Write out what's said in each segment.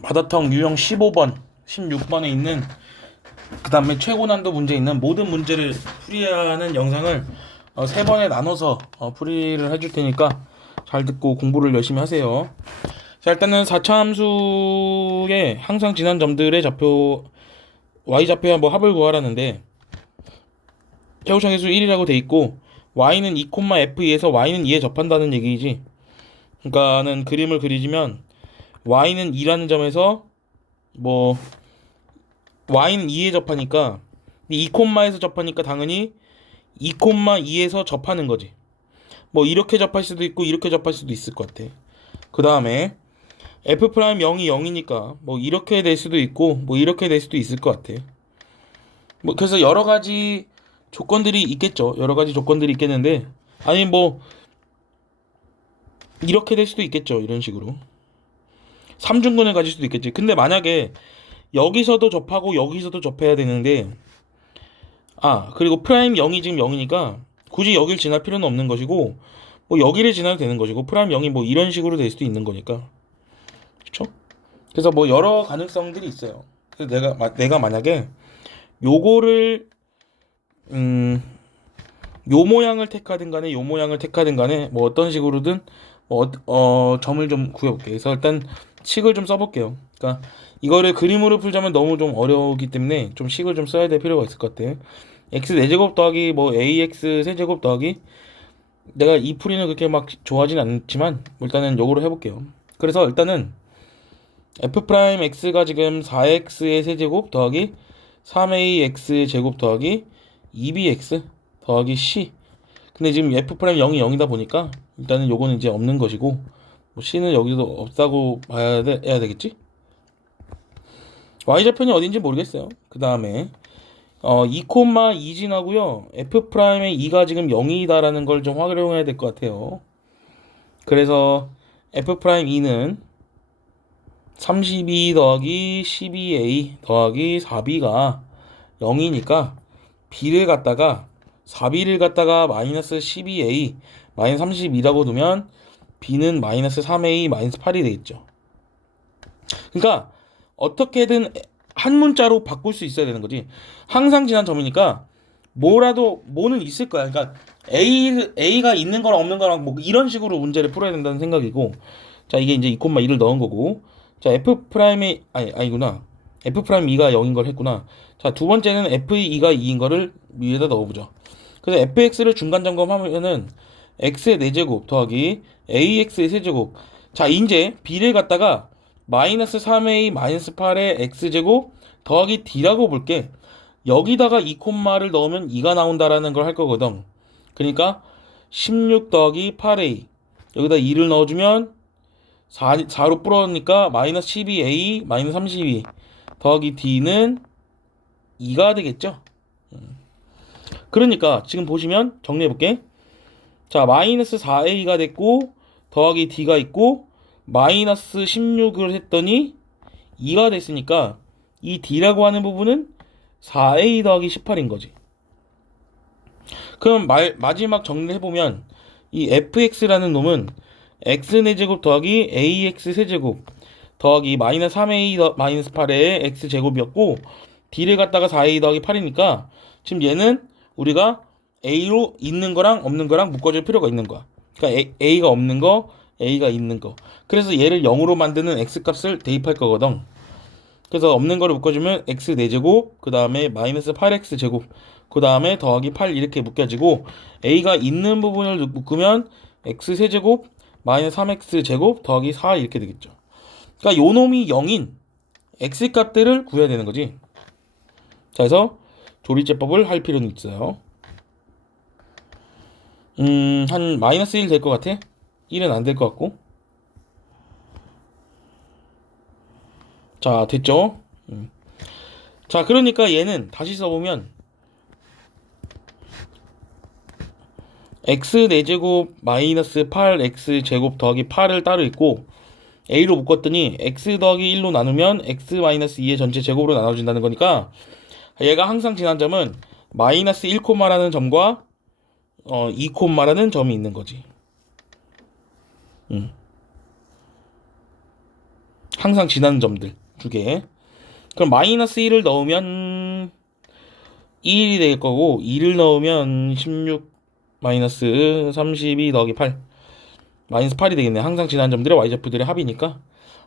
마다텅 유형 15번, 16번에 있는 그 다음에 최고 난도 문제 있는 모든 문제를 풀이하는 영상을 세 번에 나눠서 풀이를 해줄 테니까 잘 듣고 공부를 열심히 하세요. 자, 일단은 4차 함수의 항상 지난 점들의 좌표 y좌표와 뭐 합을 구하라는데 최고차계수 1이라고 돼 있고 y는 2,f2에서 y는 2에 접한다는 얘기이지. 그러니까는 그림을 그리지면 y는 2라는 점에서 뭐 y는 2에 접하니까 2콤마에서 접하니까 당연히 2,2에서 접하는 거지. 뭐 이렇게 접할 수도 있고 이렇게 접할 수도 있을 것 같아. 그 다음에 f 프라임 0이 0이니까 뭐 이렇게 될 수도 있고 뭐 이렇게 될 수도 있을 것 같아. 뭐 그래서 여러 가지 조건들이 있겠죠. 여러 가지 조건들이 있겠는데 아니 뭐 이렇게 될 수도 있겠죠. 이런 식으로 3중근을 가질 수도 있겠지. 근데 만약에 여기서도 접하고 여기서도 접해야 되는데 그리고 프라임 0이 지금 0이니까 굳이 여길 지날 필요는 없는 것이고 뭐 여기를 지나도 되는 것이고 프라임 0이 뭐 이런 식으로 될 수도 있는 거니까 그쵸? 그래서 뭐 여러 가능성들이 있어요. 그래서 내가 만약에 요거를 요 모양을 택하든 간에 요 모양을 택하든 간에 뭐 어떤 식으로든 점을 좀 구해볼게요. 그래서 일단 식을 좀 써볼게요. 그러니까 이거를 그림으로 풀자면 너무 좀 어려우기 때문에 좀 식을 좀 써야 될 필요가 있을 것 같아. x 4제곱 더하기 뭐 ax 세제곱 더하기 내가 이 풀이는 그렇게 막 좋아하진 않지만 일단은 요거로 해볼게요. 그래서 일단은 f 프라임 x가 지금 4x의 세제곱 더하기 3ax 제곱 더하기 2bx 더하기 c. 근데 지금 f 프라임 0이 0이다 보니까 일단은 요거는 이제 없는 것이고 뭐 c는 여기도 없다고 해야 되겠지? y좌표는 어딘지 모르겠어요. 그 다음에 2, 2 지나고요. f 프라임의 2가 지금 0이다라는 걸 좀 활용해야 될 것 같아요. 그래서 f 프라임 2는 32 더하기 12a 더하기 4b가 0이니까 b를 갖다가 4b를 갖다가 마이너스 12a 마이너스 32라고 두면 b는 마이너스 3a 마이너스 8이 되겠죠. 그러니까 어떻게든 한 문자로 바꿀 수 있어야 되는 거지. 항상 지난 점이니까 뭐는 있을 거야. 그러니까 a가 있는 거랑 없는 거랑 뭐 이런 식으로 문제를 풀어야 된다는 생각이고. 자, 이게 이제 2,1을 넣은 거고. 자, f 프라임이 아니구나. f 프라임 2가 0인 걸 했구나. 자, 두 번째는 f2가 2인 거를 위에다 넣어보죠. 그래서 fx를 중간 점검하면은 x의 4제곱 더하기 ax의 세제곱. 자, 이제 b를 갖다가 마이너스 3a 마이너스 8의 x제곱 더하기 d라고 볼게. 여기다가 2콤마를 넣으면 2가 나온다라는 걸 할 거거든. 그러니까 16 더하기 8a 여기다 2를 넣어주면 4로 불어니까 마이너스 12a 마이너스 32 더하기 d는 2가 되겠죠. 그러니까 지금 보시면 정리해볼게. 자, 마이너스 4a가 됐고 더하기 d가 있고 마이너스 16을 했더니 2가 됐으니까 이 d라고 하는 부분은 4a 더하기 18인 거지. 그럼 마지막 정리를 해보면 이 fx라는 놈은 x 4제곱 더하기 ax 세제곱 더하기 마이너스 3a 마이너스 8의 x제곱이었고 d를 갖다가 4a 더하기 8이니까 지금 얘는 우리가 a로 있는 거랑 없는 거랑 묶어줄 필요가 있는 거야. 그러니까 a가 없는 거 a가 있는 거. 그래서 얘를 0으로 만드는 x값을 대입할 거거든. 그래서 없는 거를 묶어주면 x 4제곱 그 다음에 마이너스 8x 제곱 그 다음에 더하기 8 이렇게 묶여지고 a가 있는 부분을 묶으면 x 세제곱 마이너스 3x 제곱 더하기 4 이렇게 되겠죠. 그러니까 요 놈이 0인 x 값들을 구해야 되는 거지. 자, 그래서 조리제법을 할 필요는 있어요. 한 마이너스 1 될 것 같아? 1은 안 될 것 같고. 자, 됐죠? 자, 그러니까 얘는 다시 써보면 x 4제곱 마이너스 8x 제곱 더하기 8을 따로 있고 a로 묶었더니 x 더하기 1로 나누면 x 마이너스 2의 전체 제곱으로 나눠진다는 거니까 얘가 항상 지난 점은 마이너스 1콤마라는 점과 2콤마라는 점이 있는 거지. 항상 지난 점들 두 개. 그럼 마이너스 1을 넣으면 2일이 될 거고 2를 넣으면 16 마이너스 32 더하기 8 마이너스 8이 되겠네. 항상 지난 점들의 y좌표들의 합이니까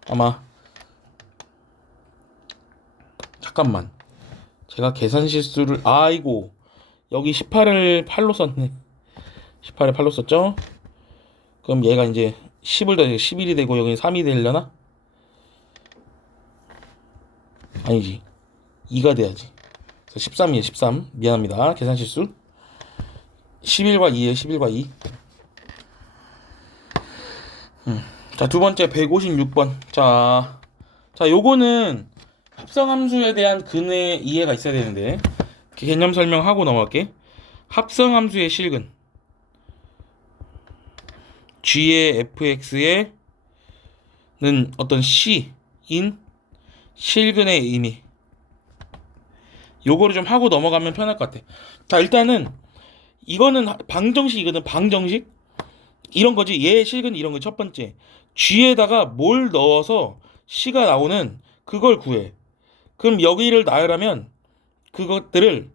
아마 잠깐만 제가 계산 실수를 아이고 여기 18을 8로 썼네. 18을 8로 썼죠? 그럼 얘가 이제 10을 더해서 11이 되고 여기는 3이 되려나? 아니지 2가 돼야지. 13이에요 13 미안합니다 계산 실수. 11과 2에요 11과 2. 자 두번째 156번. 자 요거는 합성함수에 대한 근의 이해가 있어야 되는데 개념 설명하고 넘어갈게. 합성함수의 실근 g의 fx에는 어떤 c인 실근의 의미 요거를 좀 하고 넘어가면 편할 것 같아. 자 일단은 이거는 방정식이거든. 방정식 이런 거지. 얘의 실근 이런 거 첫 번째 g에다가 뭘 넣어서 c가 나오는 그걸 구해. 그럼 여기를 나열하면 그것들을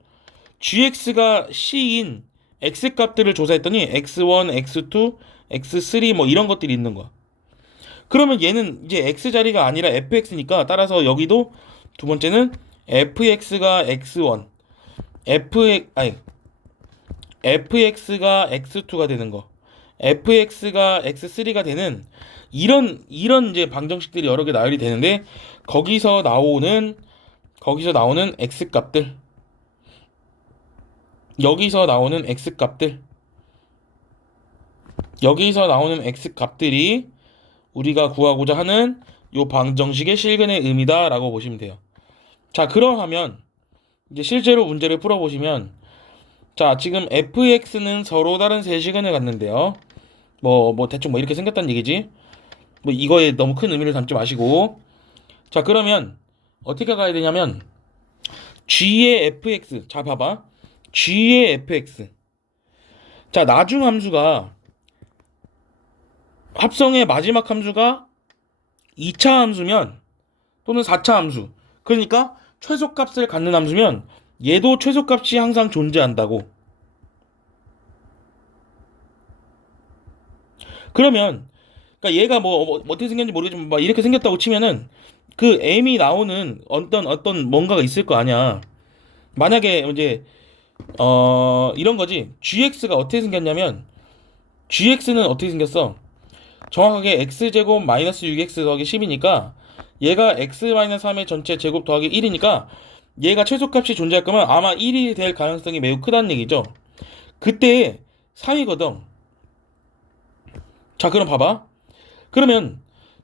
gx가 c인 x 값들을 조사했더니 x1, x2, x3 뭐 이런 것들이 있는 거야. 그러면 얘는 이제 x 자리가 아니라 fx니까 따라서 여기도 두 번째는 fx가 x1, fx가 x2가 되는 거, fx가 x3가 되는 이런 이제 방정식들이 여러 개 나열이 되는데 거기서 나오는 x 값들, 여기서 나오는 x 값들이 우리가 구하고자 하는 요 방정식의 실근의 의미다라고 보시면 돼요. 자, 그러하면 이제 실제로 문제를 풀어보시면 자, 지금 fx는 서로 다른 세 실근을 갖는데요. 뭐 대충 뭐 이렇게 생겼다는 얘기지. 뭐 이거에 너무 큰 의미를 담지 마시고. 자, 그러면 어떻게 가야 되냐면 g의 fx. 자, 봐봐. g의 fx. 자, 나중 함수가 합성의 마지막 함수가 2차 함수면 또는 4차 함수. 그러니까 최소값을 갖는 함수면 얘도 최소값이 항상 존재한다고. 그러면 그러니까 얘가 뭐 어떻게 생겼는지 모르겠지만 막 이렇게 생겼다고 치면은 그 m이 나오는 어떤 뭔가가 있을 거 아니야. 만약에 이제 이런 거지. gx가 어떻게 생겼냐면 gx는 어떻게 생겼어? 정확하게 x제곱 마이너스 6x 더하기 10이니까 얘가 x-3의 전체 제곱 더하기 1이니까 얘가 최소값이 존재할 거면 아마 1이 될 가능성이 매우 크다는 얘기죠. 그때 3이거든. 자, 그럼 봐봐. 그러면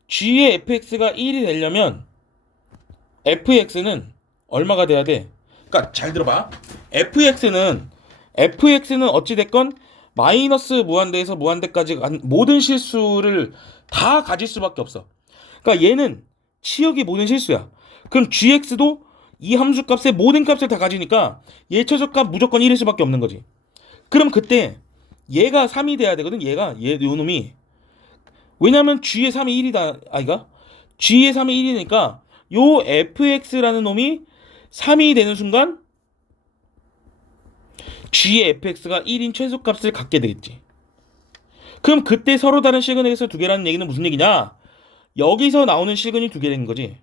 g의 fx가 1이 되려면 fx는 얼마가 돼야 돼? 그러니까 잘 들어봐. fx는 어찌됐건 마이너스 무한대에서 무한대까지 모든 실수를 다 가질 수밖에 없어. 그러니까 얘는 치역이 모든 실수야. 그럼 gx도 이 함수 값의 모든 값을 다 가지니까 얘 최소값 무조건 1일 수밖에 없는 거지. 그럼 그때 얘가 3이 돼야 되거든. 요 놈이. 왜냐면 g의 3이 1이다. 아이가? g의 3이 1이니까 요 fx라는 놈이 3이 되는 순간 g의 fx가 1인 최소값을 갖게 되겠지. 그럼 그때 서로 다른 실근에서 두 개라는 얘기는 무슨 얘기냐? 여기서 나오는 실근이 두 개라는 거지.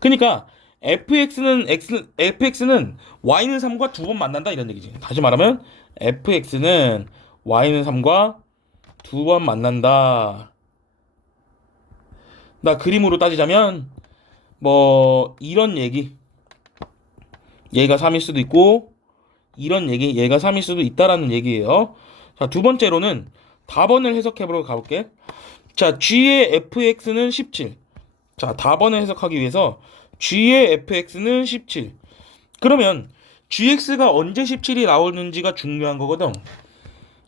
그러니까 fx는 y는 3과 두 번 만난다 이런 얘기지. 다시 말하면 fx는 y는 3과 두 번 만난다. 나 그림으로 따지자면 뭐 이런 얘기. 얘가 3일 수도 있고 이런 얘기. 얘가 3일 수도 있다라는 얘기예요. 자, 두 번째로는 답원을 해석해보러 가볼게. 자, g의 fx는 17. 자, 답원을 해석하기 위해서 g의 fx는 17. 그러면 gx가 언제 17이 나오는지가 중요한 거거든.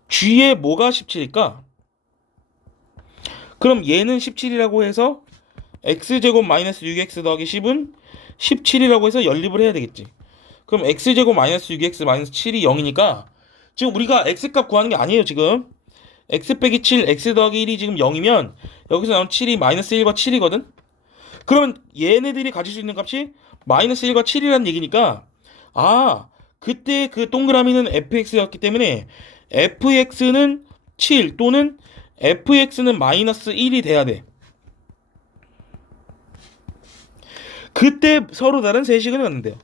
g의 뭐가 17일까? 그럼 얘는 17이라고 해서 x제곱 마이너스 6x 더하기 10은 17이라고 해서 연립을 해야 되겠지. 그럼 x제곱 마이너스 6x 마이너스 7이 0이니까 지금 우리가 x값 구하는 게 아니에요. 지금 x 빼기 7, x 더하기 1이 지금 0이면 여기서 나온 7이 마이너스 1과 7이거든? 그러면 얘네들이 가질 수 있는 값이 마이너스 1과 7이라는 얘기니까 그때 그 동그라미는 fx였기 때문에 fx는 7 또는 fx는 마이너스 1이 돼야 돼. 그때 서로 다른 세식을 갖는데요.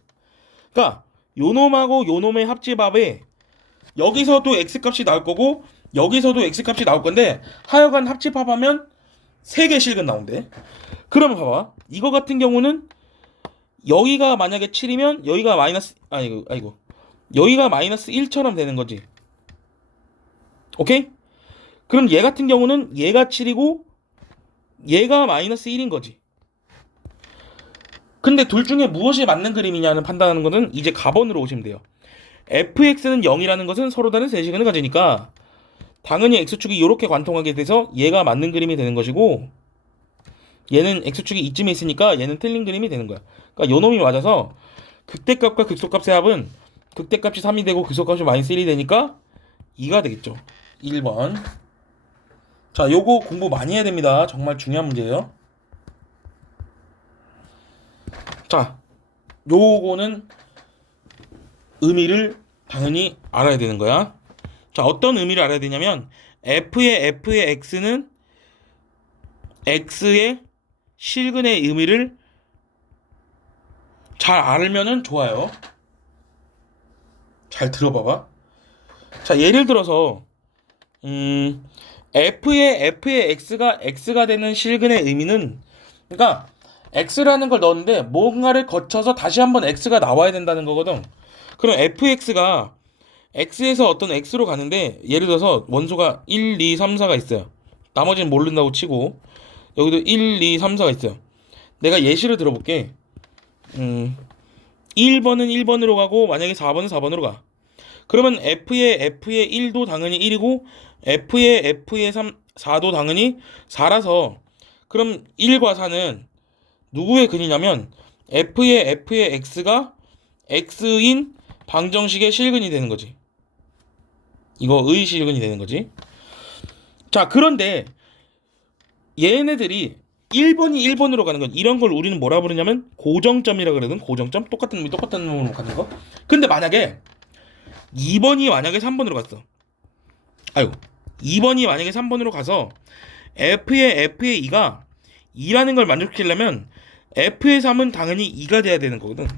그러니까 요놈하고 요놈의 합집합에 여기서도 x값이 나올 거고 여기서도 x값이 나올 건데 하여간 합집합하면 3개 실근 나온대. 그러면 봐봐. 이거 같은 경우는 여기가 만약에 7이면 여기가 마이너스 아이고 여기가 마이너스 1처럼 되는 거지. 오케이? 그럼 얘 같은 경우는 얘가 7이고 얘가 마이너스 1인 거지. 근데 둘 중에 무엇이 맞는 그림이냐는 판단하는 것은 이제 가번으로 오시면 돼요. fx는 0이라는 것은 서로 다른 세시근을 가지니까 당연히 x축이 이렇게 관통하게 돼서 얘가 맞는 그림이 되는 것이고 얘는 x축이 이쯤에 있으니까 얘는 틀린 그림이 되는 거야. 그러니까 요놈이 맞아서 극대값과 극소값의 합은 극대값이 3이 되고 극소값이 마이너스 1이 되니까 2가 되겠죠. 1번. 자, 요거 공부 많이 해야 됩니다. 정말 중요한 문제예요. 자, 요거는 의미를 당연히 알아야 되는 거야. 자, 어떤 의미를 알아야 되냐면 f의 x는 x의 실근의 의미를 잘 알면은 좋아요. 잘 들어봐봐. 자, 예를 들어서 f의 x가 되는 실근의 의미는 그러니까 x라는 걸 넣었는데 뭔가를 거쳐서 다시 한번 x가 나와야 된다는 거거든. 그럼 fx가 x에서 어떤 x로 가는데 예를 들어서 원소가 1, 2, 3, 4가 있어요. 나머지는 모른다고 치고 여기도 1, 2, 3, 4가 있어요. 내가 예시를 들어볼게. 1번은 1번으로 가고 만약에 4번은 4번으로 가. 그러면 f의 1도 당연히 1이고 f의 4도 당연히 4라서 그럼 1과 4는 누구의 근이냐면 f의 x가 x인 방정식의 실근이 되는 거지. 이거 의 실근이 되는 거지. 자, 그런데 얘네들이 1번이 1번으로 가는 건 이런 걸 우리는 뭐라 부르냐면 고정점이라 그러거든. 고정점. 똑같은 놈으로 가는 거. 근데 만약에 2번이 만약에 3번으로 갔어. 2번이 만약에 3번으로 가서 f의 2가 2라는 걸 만족시키려면 f의 3은 당연히 2가 돼야 되는 거거든.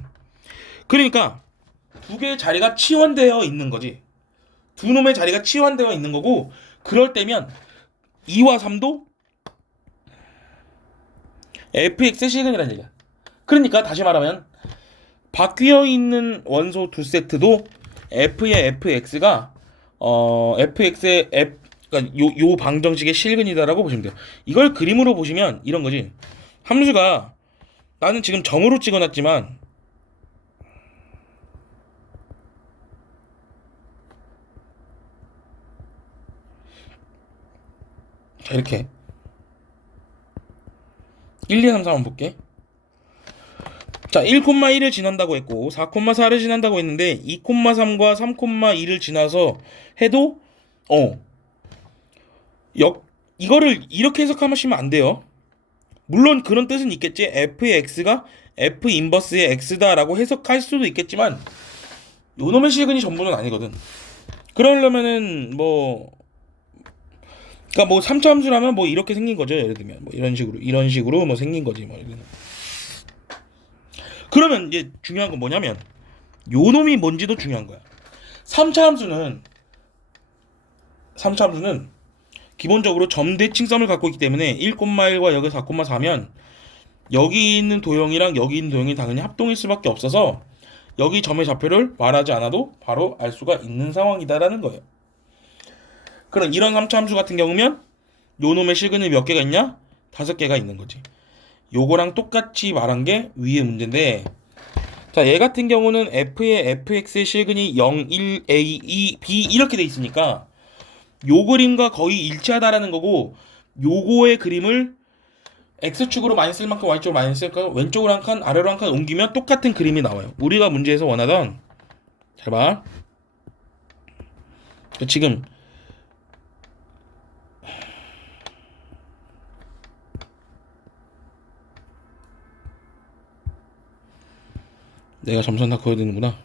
그러니까 두 개의 자리가 치환되어 있는 거지. 두 놈의 자리가 치환되어 있는 거고 그럴 때면 2와 3도 fx의 실근이라는 얘기야. 그러니까 다시 말하면 바뀌어 있는 원소 두 세트도 f의 fx가 fx의 그러니까 요 방정식의 실근이다라고 보시면 돼요. 이걸 그림으로 보시면 이런 거지. 함수가 나는 지금 점으로 찍어놨지만 자, 이렇게 1, 2, 3, 4만 볼게. 자, 1,1을 지난다고 했고 4,4를 지난다고 했는데 2,3과 3,2를 지나서 해도 이거를 이렇게 해석하시면 안 돼요. 물론 그런 뜻은 있겠지. f의 x가 f 인버스의 x다라고 해석할 수도 있겠지만 요놈의 실근이 전부는 아니거든. 그러려면은 그러니까 3차 함수라면 이렇게 생긴 거죠. 예를 들면 이런 식으로 생긴 거지 이런. 그러면 이제 중요한 건 뭐냐면 요놈이 뭔지도 중요한 거야. 3차 함수는 기본적으로 점대칭성을 갖고 있기 때문에 1,1과 여기 4,4면 여기 있는 도형이랑 여기 있는 도형이 당연히 합동일 수밖에 없어서 여기 점의 좌표를 말하지 않아도 바로 알 수가 있는 상황이다라는 거예요. 그럼 이런 3차 함수 같은 경우면 요놈의 실근이 몇 개가 있냐? 5개가 있는 거지. 요거랑 똑같이 말한 게 위의 문제인데 자, 얘 같은 경우는 f의 fx의 실근이 0, 1, a, 2, b 이렇게 돼 있으니까 요 그림과 거의 일치하다라는 거고 요거의 그림을 x축으로 많이 쓸 만큼 y축으로 많이 쓸 만큼 왼쪽으로 한 칸 아래로 한 칸 옮기면 똑같은 그림이 나와요. 우리가 문제에서 원하던 잘 봐. 지금 내가 점선 다 그어야 되는구나.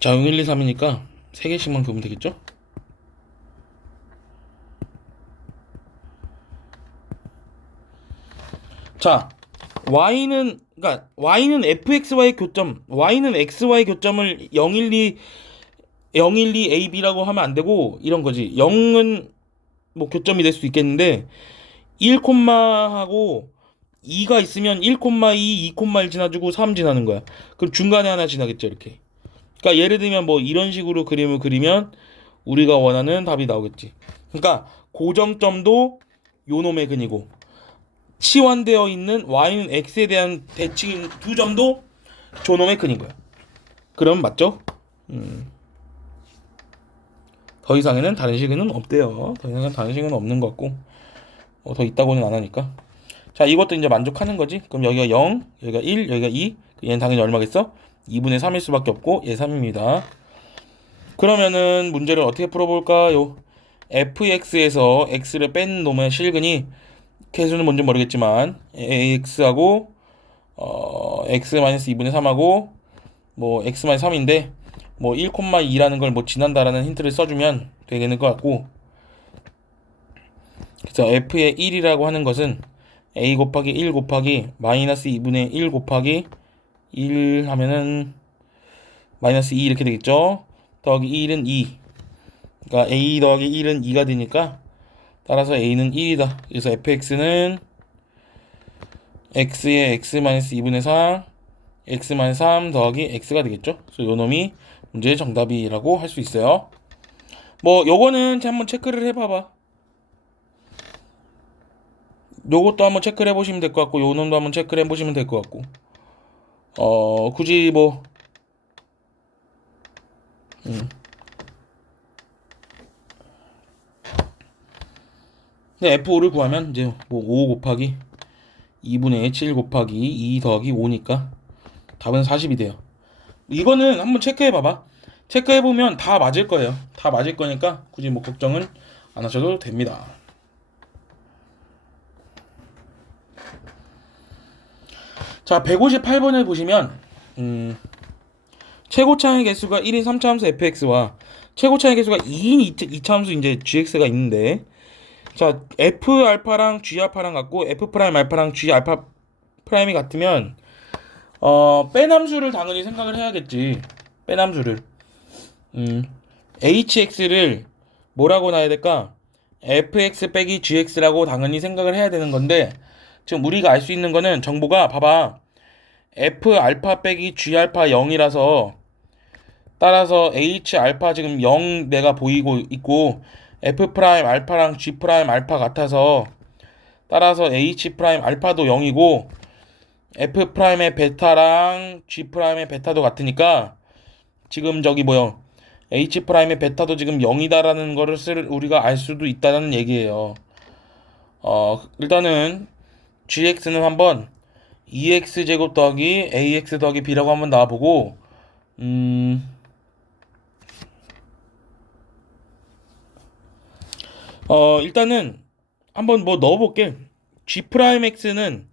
자, 0, 1, 2, 3이니까 3개씩만 그으면 되겠죠? 자, 그러니까 y는 fxy 교점, y는 xy 교점을 012 ab라고 하면 안 되고 이런 거지. 0은 뭐 교점이 될 수 있겠는데 1, 하고 2가 있으면 1, 2, 2, 1 지나주고 3 지나는 거야. 그럼 중간에 하나 지나겠죠, 이렇게. 그러니까 예를 들면 뭐 이런 식으로 그림을 그리면 우리가 원하는 답이 나오겠지. 그러니까 고정점도 요놈의 근이고 치환되어 있는 y는 x에 대한 대칭인 두 점도 저놈의 근인 거야. 그럼 맞죠? 더 이상에는 다른 식은 없대요. 더 이상은 다른 식은 없는 것 같고 더 있다고는 안 하니까. 자, 이것도 이제 만족하는 거지. 그럼 여기가 0, 여기가 1, 여기가 2. 얘는 당연히 얼마겠어? 2분의 3일 수밖에 없고 얘 3입니다. 그러면은 문제를 어떻게 풀어볼까요? fx에서 x를 뺀 놈의 실근이 개수는 뭔지 모르겠지만 ax하고 x-2분의 3하고 뭐 x-3인데 뭐 1,2라는 걸 뭐 지난다라는 힌트를 써주면 되겠는 것 같고, 그래서 f의 1이라고 하는 것은 a 곱하기 1 곱하기 마이너스 2분의 1 곱하기 1 하면은 마이너스 2 이렇게 되겠죠. 더하기 1은 2. 그러니까 a 더하기 1은 2가 되니까 따라서 a는 1이다. 그래서 fx는 x의 x-2분의 3 x-3 더하기 x가 되겠죠. 그래서 요놈이 문제의 정답이라고 할 수 있어요. 뭐 요거는 한번 체크를 해봐봐. 요것도 한번 체크를 해보시면 될 것 같고 요놈도 한번 체크를 해보시면 될 것 같고 굳이 뭐 F5를 구하면 이제 뭐 5 곱하기 2분의 7 곱하기 2 더하기 5니까 답은 40이 돼요. 이거는 한번 체크해봐봐. 체크해보면 다 맞을 거예요. 다 맞을 거니까 굳이 뭐 걱정은 안 하셔도 됩니다. 자, 158번을 보시면 최고차의 개수가 1인 3차함수 fx와 최고차의 개수가 2인 2차함수 이제 gx가 있는데, 자, f 알파랑 g 알파랑 같고 f 프라임 알파랑 g 알파 프라임이 같으면 빼남수를 당연히 생각을 해야겠지. 빼남수를 hx를 뭐라고 놔야 될까? fx 빼기 gx라고 당연히 생각을 해야 되는 건데, 지금 우리가 알 수 있는 거는 정보가 봐봐. f 알파 빼기 g 알파 0이라서 따라서 h 알파 지금 0 내가 보이고 있고 f 프라임 알파랑 g 프라임 알파 같아서 따라서 h 프라임 알파도 0이고 f 프라임의 베타랑 g 프라임의 베타도 같으니까 지금 저기 뭐요, h 프라임의 베타도 지금 0이다라는 거를 우리가 알 수도 있다는 얘기예요. 일단은 gx는 한번 2x 제곱 더하기 ax 더하기 b라고 한번 나와보고 일단은 한번 뭐 넣어볼게. g'x는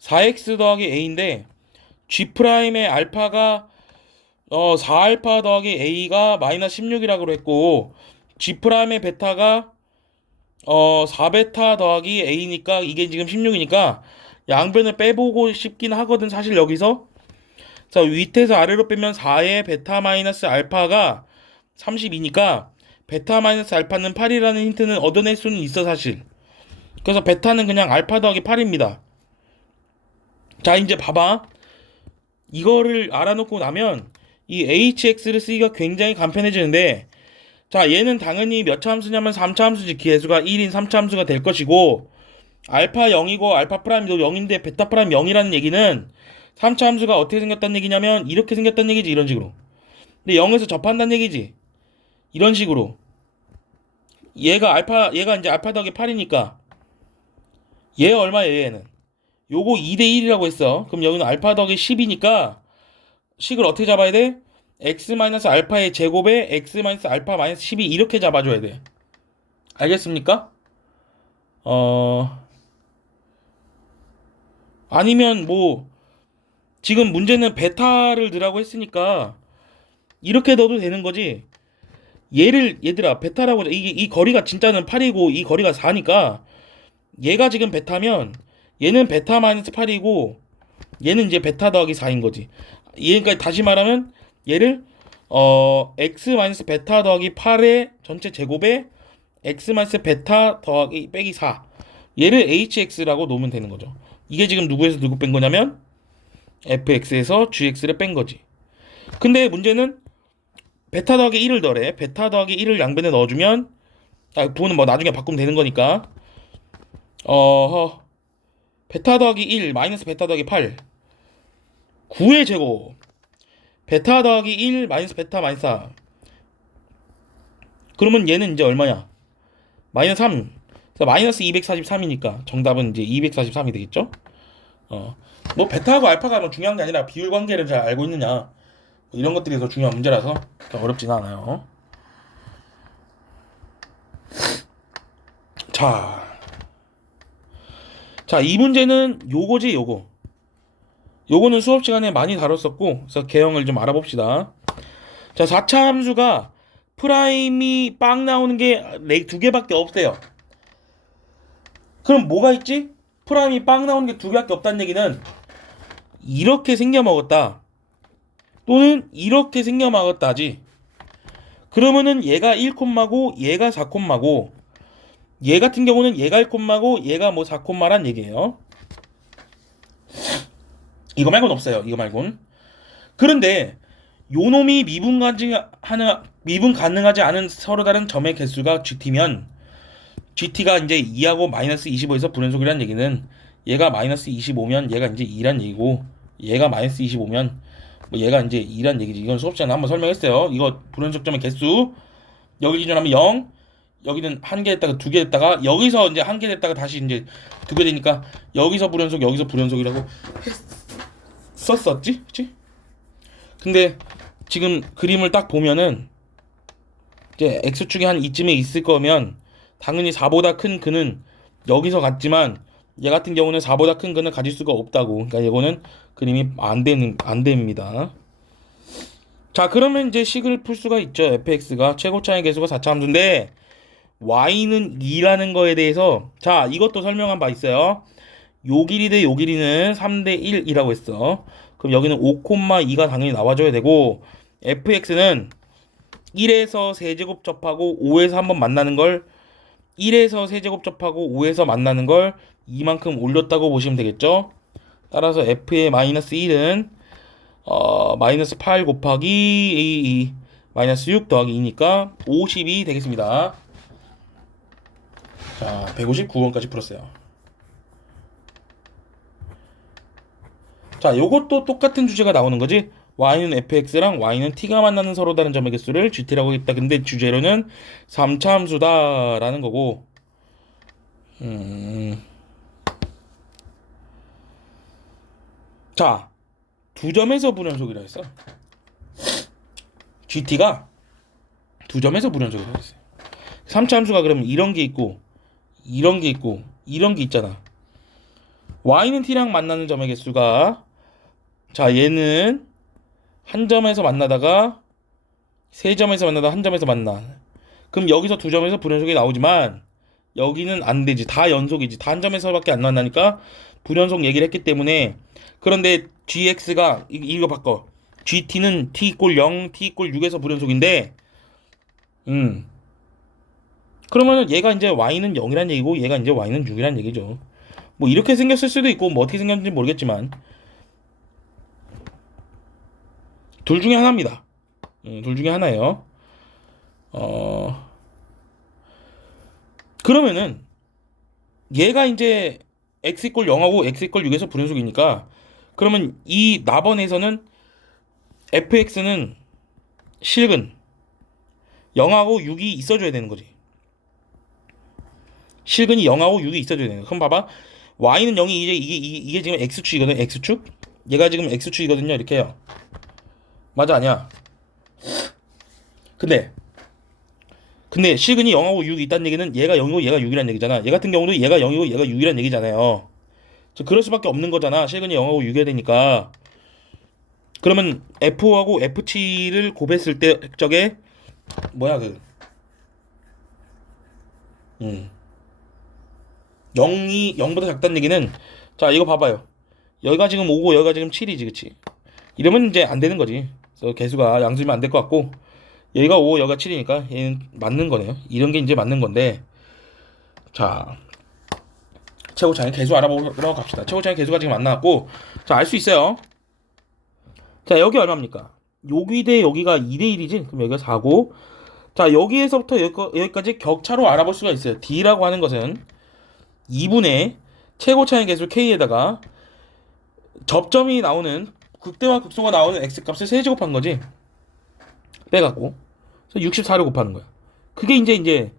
4x 더하기 a인데 g'의 알파가 4알파 더하기 a가 마이너스 16이라고 했고 g'의 베타가 4베타 더하기 a니까 이게 지금 16이니까 양변을 빼보고 싶긴 하거든 사실 여기서. 자, 밑에서 아래로 빼면 4의 베타 마이너스 알파가 32니까 베타 마이너스 알파는 8이라는 힌트는 얻어낼 수는 있어 사실. 그래서 베타는 그냥 알파 더하기 8입니다. 자, 이제 봐봐. 이거를 알아놓고 나면 이 hx를 쓰기가 굉장히 간편해지는데, 자, 얘는 당연히 몇 차 함수냐면 3차 함수지. 개수가 1인 3차 함수가 될 것이고 알파 0이고 알파 프라임도 0인데 베타 프라임 0이라는 얘기는 3차 함수가 어떻게 생겼다는 얘기냐면 이렇게 생겼다는 얘기지. 이런 식으로. 근데 0에서 접한다는 얘기지. 이런 식으로. 얘가 이제 알파 더하기 8이니까 얘 얼마예요 얘는? 요거 2대 1이라고 했어. 그럼 여기는 알파 더하기 10이니까 식을 어떻게 잡아야 돼? x 마이너스 알파의 제곱에 x 마이너스 알파 마이너스 10이 이렇게 잡아줘야 돼. 알겠습니까? 아니면 뭐 지금 문제는 베타를 넣으라고 했으니까 이렇게 넣어도 되는 거지. 얘들아, 베타라고, 이 거리가 진짜는 8이고 이 거리가 4니까 얘가 지금 베타면 얘는 베타 마이너스 8이고 얘는 이제 베타 더하기 4인 거지. 그러니까 다시 말하면 얘를 x 마이너스 베타 더하기 8의 전체 제곱에 x 마이너스 베타 더하기 빼기 4, 얘를 hx라고 놓으면 되는 거죠. 이게 지금 누구에서 누구 뺀 거냐면 fx에서 gx를 뺀 거지. 근데 문제는 베타 더하기 1을 넣으래. 베타 더하기 1을 양변에 넣어주면, 부호는 뭐 나중에 바꾸면 되는 거니까, 베타 더하기 1 마이너스 베타 더하기 8 9의 제곱, 베타 더하기 1 마이너스 베타 마이너스 4. 그러면 얘는 이제 얼마야? 마이너스 3. 그래서 마이너스 243이니까 정답은 이제 243이 되겠죠? 뭐 베타하고 알파가 뭐 중요한 게 아니라 비율 관계를 잘 알고 있느냐, 뭐 이런 것들이 더 중요한 문제라서 어렵지는 않아요. 자, 이 문제는 요거지, 요거는 수업 시간에 많이 다뤘었고, 그래서 개형을 좀 알아봅시다. 자, 4차 함수가 프라임이 빵 나오는 게 2개밖에 없대요. 그럼 뭐가 있지? 프라임이 빵 나오는 게 2개밖에 없다는 얘기는 이렇게 생겨먹었다 또는 이렇게 생겨먹었다지. 그러면은 얘가 1콤마고 얘가 4콤마고 얘 같은 경우는 얘가 1콤마고 얘가 뭐 4콤마란 얘기예요. 이거 말고는 없어요. 이거 말고는. 그런데 요놈이 미분 가능하지 않은 서로 다른 점의 개수가 GT면 GT가 이제 2하고 마이너스 25에서 불연속이라는 얘기는 얘가 마이너스 25면 얘가 이제 2란 얘기고, 얘가 마이너스 25면 뭐 얘가 이제 2란 얘기지. 이건 수업 시간에 한번 설명했어요. 이거 불연속점의 개수 여기 기준하면 0, 여기는 1개 됐다가 2개 됐다가 여기서 이제 1개 됐다가 다시 이제 2개 되니까 여기서 불연속 여기서 불연속이라고 썼었지? 그치? 근데 지금 그림을 딱 보면은 이제 x축이 한 이쯤에 있을 거면 당연히 4보다 큰 근은 여기서 같지만 얘 같은 경우는 4보다 큰 근을 가질 수가 없다고. 그러니까 이거는 그림이 안 됩니다. 자, 그러면 이제 식을 풀 수가 있죠. fx가 최고차의 개수가 4차 함수인데 y는 2라는 거에 대해서, 자, 이것도 설명한 바 있어요. 요 길이 대 요 길이는 3대 1이라고 했어. 그럼 여기는 5,2가 당연히 나와줘야 되고, fx는 1에서 세제곱 접하고 5에서 한번 만나는 걸 1에서 세제곱 접하고 5에서 만나는 걸 이만큼 올렸다고 보시면 되겠죠. 따라서 f의 마이너스 1은 마이너스 8 곱하기 마이너스 6 더하기 2니까 50이 되겠습니다. 자, 159번까지 풀었어요. 자, 요것도 똑같은 주제가 나오는 거지. y는 fx랑 y는 t가 만나는 서로 다른 점의 개수를 gt라고 했다. 근데 주제로는 3차 함수다라는 거고. 자, 2점에서 불연속이라 했어. gt가 2점에서 불연속이라 했어요. 3차 함수가 그러면 이런 게 있고 이런 게 있고 이런 게 있잖아. y는 t랑 만나는 점의 개수가, 자, 얘는 한 점에서 만나다가 세 점에서 만나다가 한 점에서 만나. 그럼 여기서 2점에서 불연속이 나오지만 여기는 안 되지. 다 연속이지. 다 한 점에서밖에 안 만나니까 불연속 얘기를 했기 때문에. 그런데 gx가 이거 바꿔. gt는 t 이꼴 0, t 이꼴 6에서 불연속인데, 그러면은 얘가 이제 y는 0이란 얘기고 얘가 이제 y는 6이란 얘기죠. 뭐 이렇게 생겼을 수도 있고 뭐 어떻게 생겼는지 모르겠지만 둘 중에 하나입니다. 둘 중에 하나예요. 그러면은 얘가 이제 x 이꼴 0하고 x 이꼴 6에서 불연속이니까, 그러면 이 나번에서는 fx는 실근 0하고 6이 있어줘야 되는 거지. 실근이 0하고 6이 있어줘야 되는 거야. 그럼 봐봐. y는 0이 이게 지금 x축이거든. x축. 얘가 지금 x축이거든요. 이렇게 해요. 맞아, 아니야? 근데 실근이 0하고 6이 있다는 얘기는 얘가 0이고 얘가 6이란 얘기잖아. 얘 같은 경우도 얘가 0이고 얘가 6이란 얘기잖아요. 그럴 수밖에 없는 거잖아. 실근이 0하고 6이야 되니까. 그러면 F5하고 F7을 곱했을 때 저게 뭐야 0이 0보다 작다는 얘기는, 자 이거 봐봐요. 여기가 지금 5고 여기가 지금 7이지, 그치? 이러면 이제 안 되는 거지. 그래서 개수가 양수면 안 될 것 같고, 얘가 5 여기가 7이니까 얘는 맞는 거네요. 이런 게 이제 맞는 건데, 자 최고차이 개수 알아보러 갑시다. 최고차이 개수가 지금 안 나왔고, 자 알 수 있어요. 자 여기 얼마입니까? 여기 대 여기가 2대 1이지. 그럼 여기가 4고, 자 여기에서부터 여기까지 격차로 알아볼 수가 있어요. D라고 하는 것은 2분의 최고차이 개수 K에다가 접점이 나오는, 극대와 극소가 나오는 X값을 세제곱한 거지. 빼갖고. 그래서 64를 곱하는 거야. 그게 이제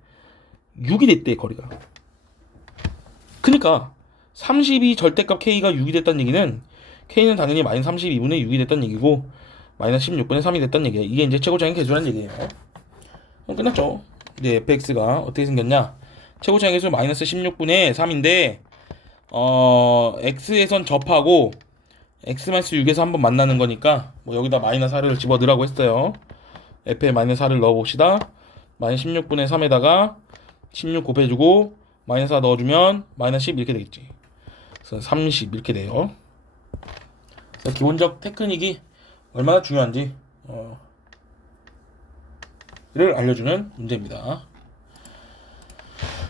6이 됐대, 거리가. 그니까 32 절대값 K가 6이 됐다는 얘기는 K는 당연히 마이너스 32분의 6이 됐다는 얘기고, 마이너스 16분의 3이 됐다는 얘기예요. 이게 이제 최고차이 개수라는 얘기예요. 그럼 끝났죠. 이제 fx가 어떻게 생겼냐? 최고차이 개수 마이너스 16분의 3인데, x에선 접하고 x-6에서 한번 만나는 거니까 뭐 여기다 마이너스 4를 집어 넣으라고 했어요. f에 마이너스 4를 넣어봅시다. 마이너스 16분의 3에다가 16 곱해주고 마이너스 4 넣어주면 마이너스 10 이렇게 되겠지. 그래서 30 이렇게 돼요. 그래서 기본적 테크닉이 얼마나 중요한지 를 알려주는 문제입니다.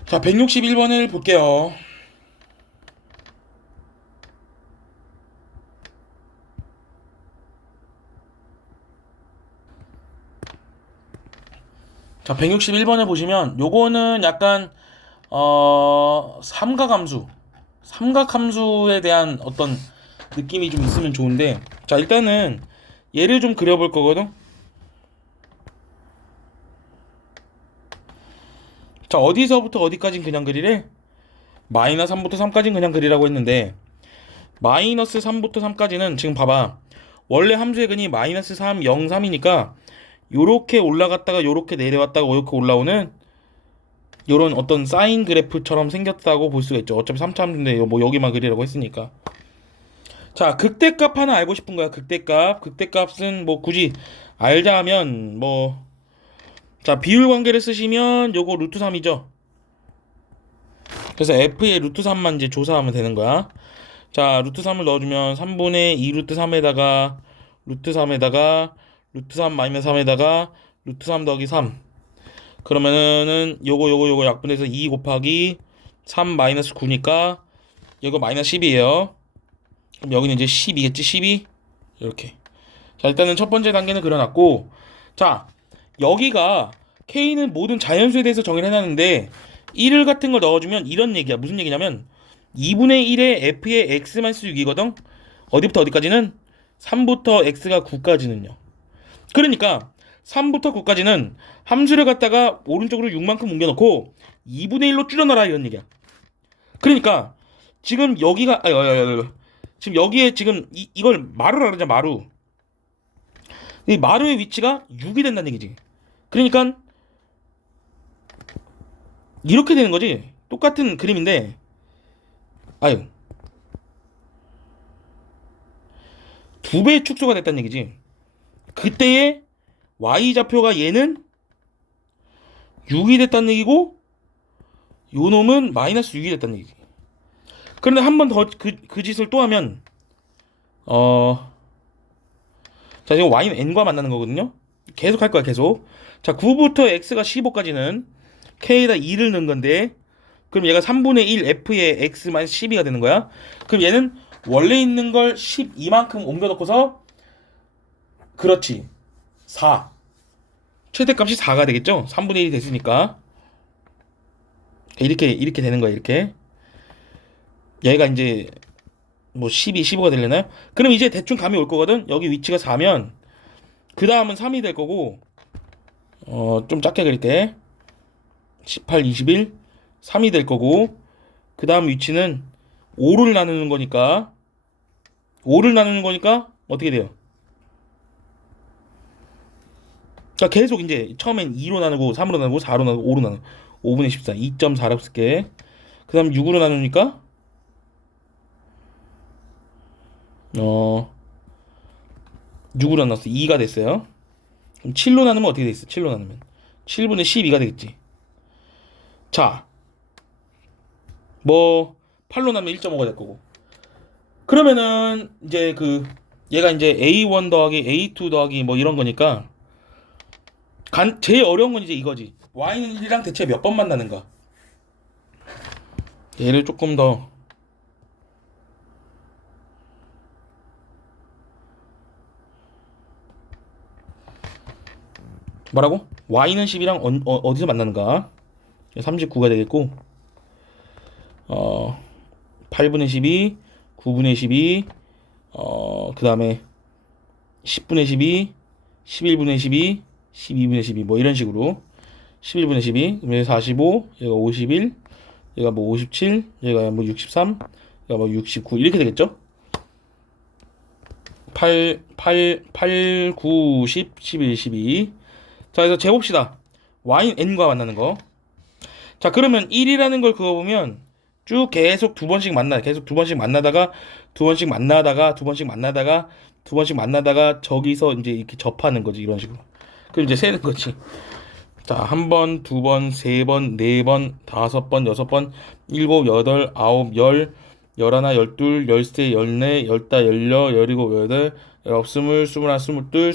자, 161번을 볼게요. 자, 161번을 보시면 요거는 약간 삼각함수에 대한 어떤 느낌이 좀 있으면 좋은데, 자 일단은 얘를 좀 그려볼 거거든. 자 어디서부터 어디까지는 그냥 그리래? 마이너스 3부터 3까지는 그냥 그리라고 했는데, 마이너스 3부터 3까지는 지금 봐봐, 원래 함수의 근이 마이너스 3, 0, 3이니까 요렇게 올라갔다가 요렇게 내려왔다가 요렇게 올라오는 요런 어떤 사인 그래프처럼 생겼다고 볼 수가 있죠. 어차피 3차 함수인데 뭐 여기만 그리라고 했으니까. 자, 극대값 하나 알고 싶은 거야. 극대값은 뭐 굳이 알자 하면 뭐, 자 비율 관계를 쓰시면 요거 루트 3이죠. 그래서 f의 루트 3만 이제 조사하면 되는 거야. 자 루트 3을 넣어주면 3분의 2 루트 3에다가 루트 3에다가 루트 3 마이너스 3에다가 루트 3 더하기 3, 그러면은 요거 약분해서 2 곱하기 3 마이너스 9니까 이거 마이너스 10이에요. 그럼 여기는 이제 12겠지. 12 이렇게. 자 일단은 첫 번째 단계는 그려놨고, 자 여기가 K는 모든 자연수에 대해서 정의를 해놨는데 1을 같은 걸 넣어주면 이런 얘기야. 무슨 얘기냐면 2분의 1의 f의 x-6이거든. 어디부터 어디까지는? 3부터 x가 9까지는요. 그러니까 3부터 9까지는 함수를 갖다가 오른쪽으로 6만큼 옮겨놓고 2분의 1로 줄여놔라, 이런 얘기야. 그러니까 지금 여기가 지금 여기에 지금 이걸 마루라 그러자. 마루. 이 마루의 위치가 6이 된다는 얘기지. 그러니까 이렇게 되는 거지. 똑같은 그림인데, 아유, 2배의 축소가 됐다는 얘기지. 그때의 y좌표가 얘는 6이 됐다는 얘기고, 요 놈은 마이너스 6이 됐다는 얘기지. 그런데 한 번 더 그 짓을 또 하면, 자 지금 y는 n과 만나는 거거든요. 계속 할 거야, 계속. 자 9부터 x가 15까지는 k에다 2를 넣은 건데, 그럼 얘가 3분의 1 f의 x-12가 되는 거야. 그럼 얘는 원래 있는 걸 12만큼 옮겨놓고서, 그렇지, 4, 최대값이 4가 되겠죠. 3분의 1이 됐으니까 이렇게 되는 거야. 이렇게 얘가 이제 뭐 12, 15가 되려나요? 그럼 이제 대충 감이 올 거거든. 여기 위치가 4면 그 다음은 3이 될 거고, 좀 작게 그릴게. 18, 21, 3이 될 거고, 그 다음 위치는 5를 나누는 거니까 어떻게 돼요? 자 계속 이제 처음엔 2로 나누고 3으로 나누고 4로 나누고 5로 나누고 5분의 14 2.4라고 쓸게. 그 다음 6으로 나누니까 2 6으로 나눴어. 2가 됐어요. 그럼 7로 나누면 어떻게 되겠어? 7로 나누면 7분의 12가 되겠지. 자, 뭐 8로 나누면 1.5가 될 거고. 그러면은 이제 얘가 이제 A1 더하기 A2 더하기 뭐 이런 거니까 제일 어려운 건 이제 이거지. Y는 1이랑 대체 몇 번 만나는가? 얘를 조금 더 뭐라고? Y는 10이랑 어디서 만나는가? 39가 되겠고 8분의 12, 9분의 12, 그 다음에 10분의 12, 11분의 12, 12분의 12, 뭐 이런 식으로 11분의 12, 그러면 45, 얘가 51, 얘가 뭐 57, 얘가 뭐 63, 얘가 뭐 69, 이렇게 되겠죠? 8, 9, 10, 11, 12. 자, 그래서 재봅시다. Y는 N과 만나는 거. 자, 그러면 1이라는 걸 그어보면 쭉 계속 두 번씩 계속 두 번씩 만나다가 두 번씩 만나다가 두 번씩 만나다가 두 번씩 만나다가 저기서 이제 이렇게 접하는 거지, 이런 식으로. 그럼 이제 세는 거지. 자, 한 번, 두 번, 세 번, 네 번, 다섯 번, 여섯 번, 일곱, 여덟, 아홉, 열, 열하나, 열둘, 열세, 열네, 열다, 열여, 열일곱, 열여덟, 열아홉, 스물, 스물하나, 스물둘,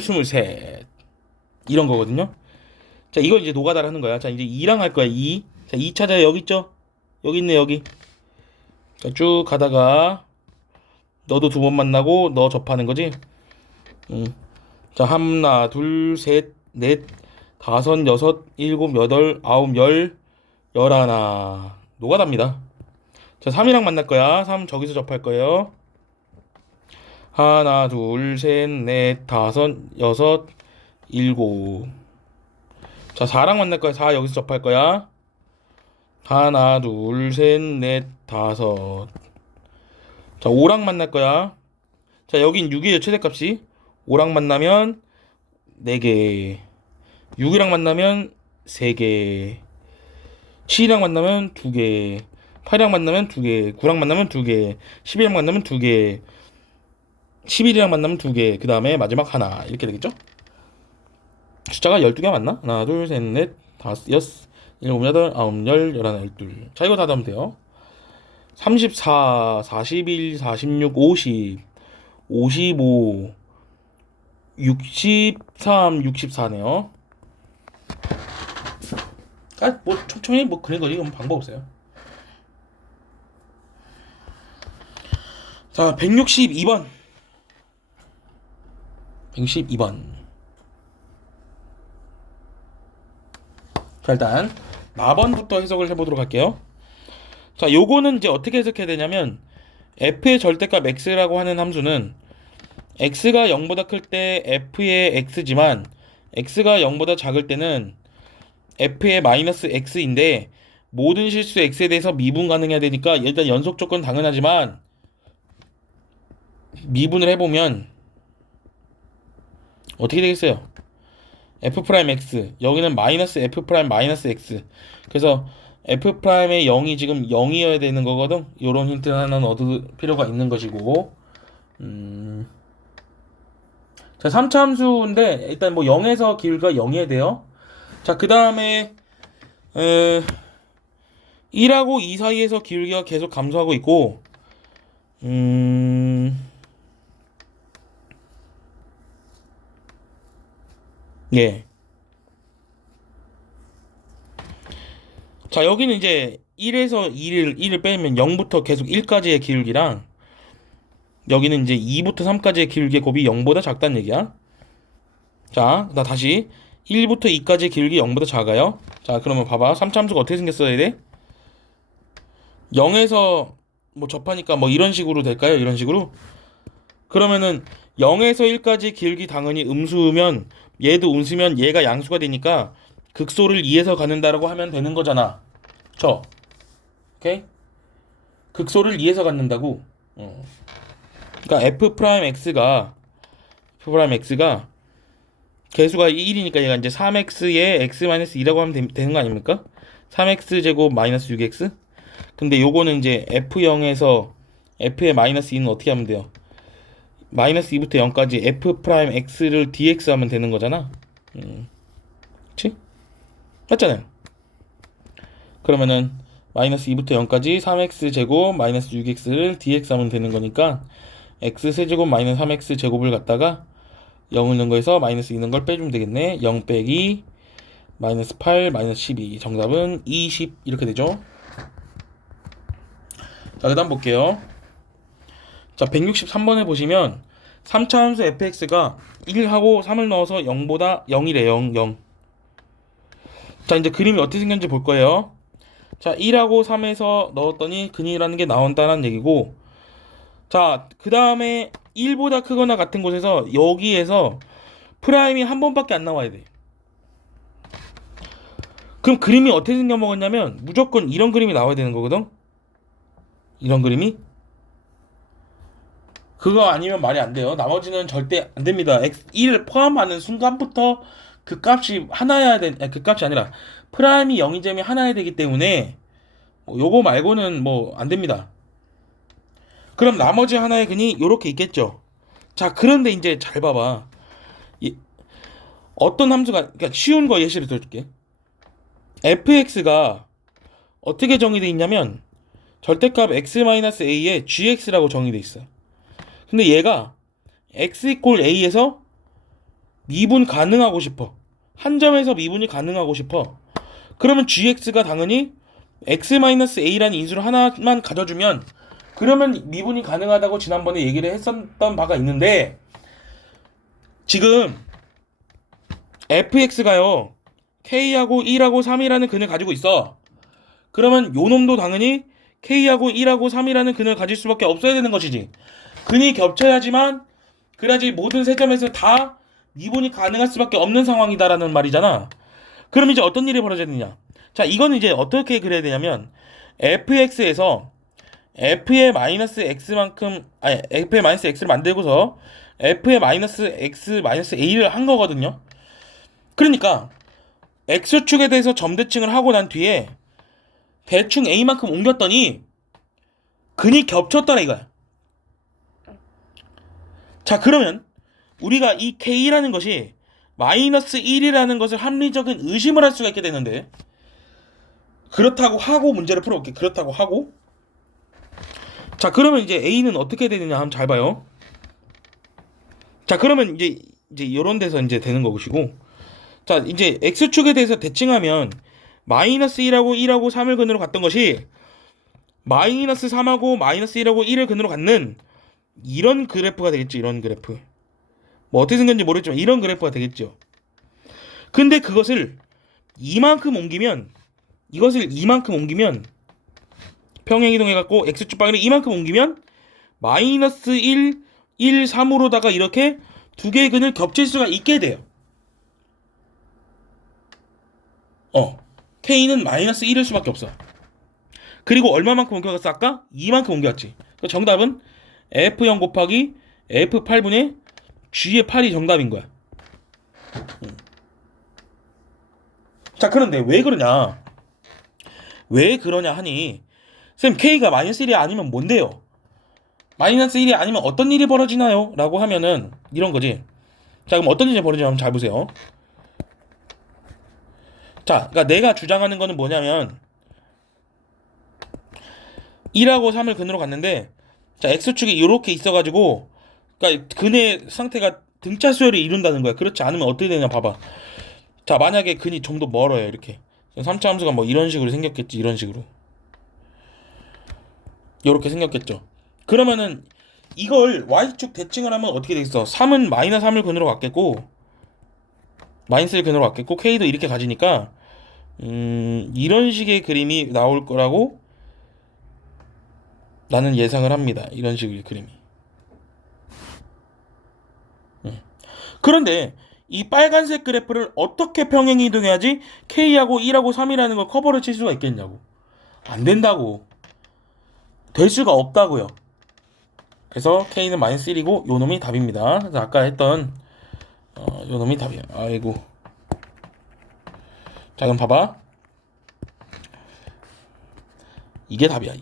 스물셋. 이런 거거든요. 자, 이거 이제 노가다를 하는 거야. 자, 이제 2랑 할 거야. 2. 자, 2 찾아요. 여기 있죠? 여기 있네, 여기. 자, 쭉 가다가 너도 두 번 만나고 너 접하는 거지? 자, 하나, 둘, 셋, 넷, 다섯, 여섯, 일곱, 여덟, 아홉, 열, 열하나. 노가다입니다. 자, 3이랑 만날 거야. 3 저기서 접할 거예요. 하나, 둘, 셋, 넷, 다섯, 여섯, 일곱. 자, 4랑 만날 거야. 4 여기서 접할 거야. 하나, 둘, 셋, 넷, 다섯. 자, 5랑 만날 거야. 자, 여긴 6이에요, 최대값이. 5랑 만나면 4개. 6이랑 만나면 3개. 7이랑 만나면 2개. 8이랑 만나면 2개. 9랑 만나면 2개. 10이랑 만나면 2개. 11이랑 만나면 2개. 그 다음에 마지막 하나. 이렇게 되겠죠? 숫자가 12개 맞나? 하나, 둘, 셋, 넷, 다섯, 여섯, 일곱, 여덟, 아홉, 열, 열하나, 열둘. 자, 이거 다 하면 돼요. 34, 41, 46, 50, 55, 63, 64네요. 아, 뭐 촘촘히 뭐 그런 거지. 그럼 방법 없어요. 자, 162번. 162번. 자, 일단 나번부터 해석을 해보도록 할게요. 자, 요거는 이제 어떻게 해석해야 되냐면 f의 절대값 x라고 하는 함수는 x가 0보다 클 때 f의 x지만 x가 0보다 작을 때는 f의 마이너스 x인데 모든 실수 x에 대해서 미분 가능해야 되니까 일단 연속 조건 당연하지만 미분을 해보면 어떻게 되겠어요? f 프라임 x 여기는 마이너스 f 프라임 마이너스 x. 그래서 f 프라임의 0이 지금 0이어야 되는 거거든. 요런 힌트를 하나는 얻을 필요가 있는 것이고. 자, 3차 함수인데 일단 뭐 0에서 길이가 0이어야 돼요. 자, 그 다음에 1하고 2 사이에서 기울기가 계속 감소하고 있고 예. 자, 여기는 이제 1에서 1을 빼면 0부터 계속 1까지의 기울기랑 여기는 이제 2부터 3까지의 기울기의 곱이 0보다 작다는 얘기야. 자, 나 다시 1부터 2까지의 기울기 0보다 작아요. 자, 그러면 봐봐. 3차 함수가 어떻게 생겼어야 돼? 0에서 뭐 접하니까 뭐 이런 식으로 될까요? 이런 식으로? 그러면은 0에서 1까지 기울기 당연히 음수면 얘도 음수면 얘가 양수가 되니까 극소를 2에서 갖는다라고 하면 되는 거잖아. 그쵸? 오케이? 극소를 2에서 갖는다고. 그러니까 f 프라임 x가 개수가 1이니까 얘가 이제 3x에 x-2라고 하면 되는 거 아닙니까? 3x 제곱 마이너스 6x. 근데 요거는 이제 f0에서 f의 마이너스 2는 어떻게 하면 돼요? 마이너스 2부터 0까지 f 프라임 x를 dx 하면 되는 거잖아. 그치? 맞잖아요. 그러면은 마이너스 2부터 0까지 3x 제곱 마이너스 6x를 dx 하면 되는 거니까 x 세제곱 마이너스 3x 제곱을 갖다가 0을 넣은 거에서 마이너스 2 넣은 걸 빼주면 되겠네. 0 빼기 마이너스 8 마이너스 12. 정답은 20 이렇게 되죠. 자, 그 다음 볼게요. 자, 163번에 보시면 3차 함수 fx가 1하고 3을 넣어서 0보다 0이래. 0, 0. 자, 이제 그림이 어떻게 생겼는지 볼 거예요. 자, 1하고 3에서 넣었더니 근이라는 게 나온다는 얘기고, 자, 그 다음에 1보다 크거나 같은 곳에서 여기에서 프라임이 한 번밖에 안 나와야 돼. 그럼 그림이 어떻게 생겨먹었냐면 무조건 이런 그림이 나와야 되는 거거든. 이런 그림이. 그거 아니면 말이 안 돼요. 나머지는 절대 안 됩니다. 1을 포함하는 순간부터 그 값이 하나여야 돼. 아니, 그 값이 아니라 프라임이 0이점이 하나여야 되기 때문에 요거 말고는 뭐 안 됩니다. 그럼 나머지 하나의 근이 요렇게 있겠죠. 자, 그런데 이제 잘 봐봐. 어떤 함수가, 그러니까 쉬운 거 예시를 들어줄게. fx가 어떻게 정의되어 있냐면 절대값 x-a에 gx라고 정의되어 있어요. 근데 얘가 x 이퀄 a에서 미분 가능하고 싶어. 한 점에서 미분이 가능하고 싶어. 그러면 gx가 당연히 x-a라는 인수를 하나만 가져주면 그러면 미분이 가능하다고 지난번에 얘기를 했었던 바가 있는데, 지금 fx가요 k하고 1하고 3이라는 근을 가지고 있어. 그러면 요 놈도 당연히 k하고 1하고 3이라는 근을 가질 수밖에 없어야 되는 것이지. 근이 겹쳐야지만 그래야지 모든 세 점에서 다 미분이 가능할 수밖에 없는 상황이다라는 말이잖아. 그럼 이제 어떤 일이 벌어져야 되냐. 자, 이거는 이제 어떻게 그려야 되냐면 fx에서 f의 마이너스 x만큼, 아니 f의 마이너스 x를 만들고서 f의 마이너스 x 마이너스 a를 한 거거든요. 그러니까 x축에 대해서 점대칭을 하고 난 뒤에 대충 a만큼 옮겼더니 근이 겹쳤더라 이거야. 자, 그러면 우리가 이 k라는 것이 마이너스 1이라는 것을 합리적인 의심을 할 수가 있게 되는데, 그렇다고 하고 문제를 풀어볼게. 그렇다고 하고, 자, 그러면 이제 a는 어떻게 되느냐 한번 잘 봐요. 자, 그러면 이제 이런 데서 이제 되는 거고시고, 자, 이제 x축에 대해서 대칭하면 마이너스 1하고 1하고 3을 근으로 갔던 것이 마이너스 3하고 마이너스 1하고 1을 근으로 갖는 이런 그래프가 되겠죠. 이런 그래프. 뭐 어떻게 생겼는지 모르겠지만 이런 그래프가 되겠죠. 근데 그것을 이만큼 옮기면, 이것을 이만큼 옮기면 평행이동해갖고 x축 방향을 이만큼 옮기면 마이너스 1, 1, 3으로다가 이렇게 두 개의 근을 겹칠 수가 있게 돼요. k는 마이너스 1일 수밖에 없어. 그리고 얼마만큼 옮겨갔어 아까? 2만큼 옮겨갔지. 정답은 f0 곱하기 f8분의 g의 8이 정답인 거야. 자, 그런데 왜 그러냐? 왜 그러냐 하니, 쌤 k가 마이너스 1이 아니면 뭔데요? 마이너스 1이 아니면 어떤 일이 벌어지나요? 라고 하면은 이런 거지. 자, 그럼 어떤 일이 벌어지냐면 잘 보세요. 자, 그러니까 내가 주장하는 거는 뭐냐면 1하고 3을 근으로 갔는데, 자, x축이 이렇게 있어가지고, 그러니까 근의 상태가 등차 수열을 이룬다는 거야. 그렇지 않으면 어떻게 되냐 봐봐. 자, 만약에 근이 좀 더 멀어요. 이렇게 3차 함수가 뭐 이런 식으로 생겼겠지. 이런 식으로 이렇게 생겼겠죠. 그러면은 이걸 y축 대칭을 하면 어떻게 되겠어? 3은 마이너스 3을 근으로 갖겠고 마이너스 1 근으로 갖겠고 k도 이렇게 가지니까 이런 식의 그림이 나올 거라고 나는 예상을 합니다. 이런 식의 그림이. 그런데 이 빨간색 그래프를 어떻게 평행 이동해야지 k하고 1하고 3이라는 걸 커버를 칠 수가 있겠냐고. 안 된다고. 될 수가 없다고요. 그래서 k는 마이너스 1이고 요 놈이 답입니다. 그래서 아까 했던 요 놈이 답이에요. 아이고. 자, 그럼 봐봐. 이게 답이야.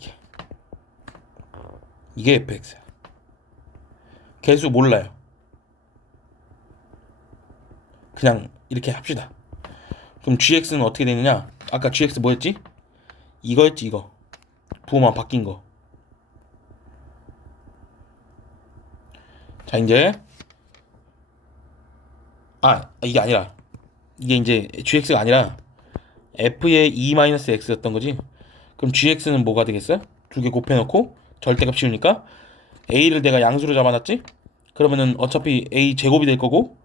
이게 fx야. 개수 몰라요. 그냥 이렇게 합시다. 그럼 gx는 어떻게 되느냐? 아까 gx 뭐였지? 이거였지, 이거. 부호만 바뀐 거. 자, 이제 이게 아니라 이게 이제 gx가 아니라 f의 e-x였던 거지. 그럼 gx는 뭐가 되겠어요? 두 개 곱해놓고 절대값 씌우니까 a를 내가 양수로 잡아놨지? 그러면은 어차피 a 제곱이 될 거고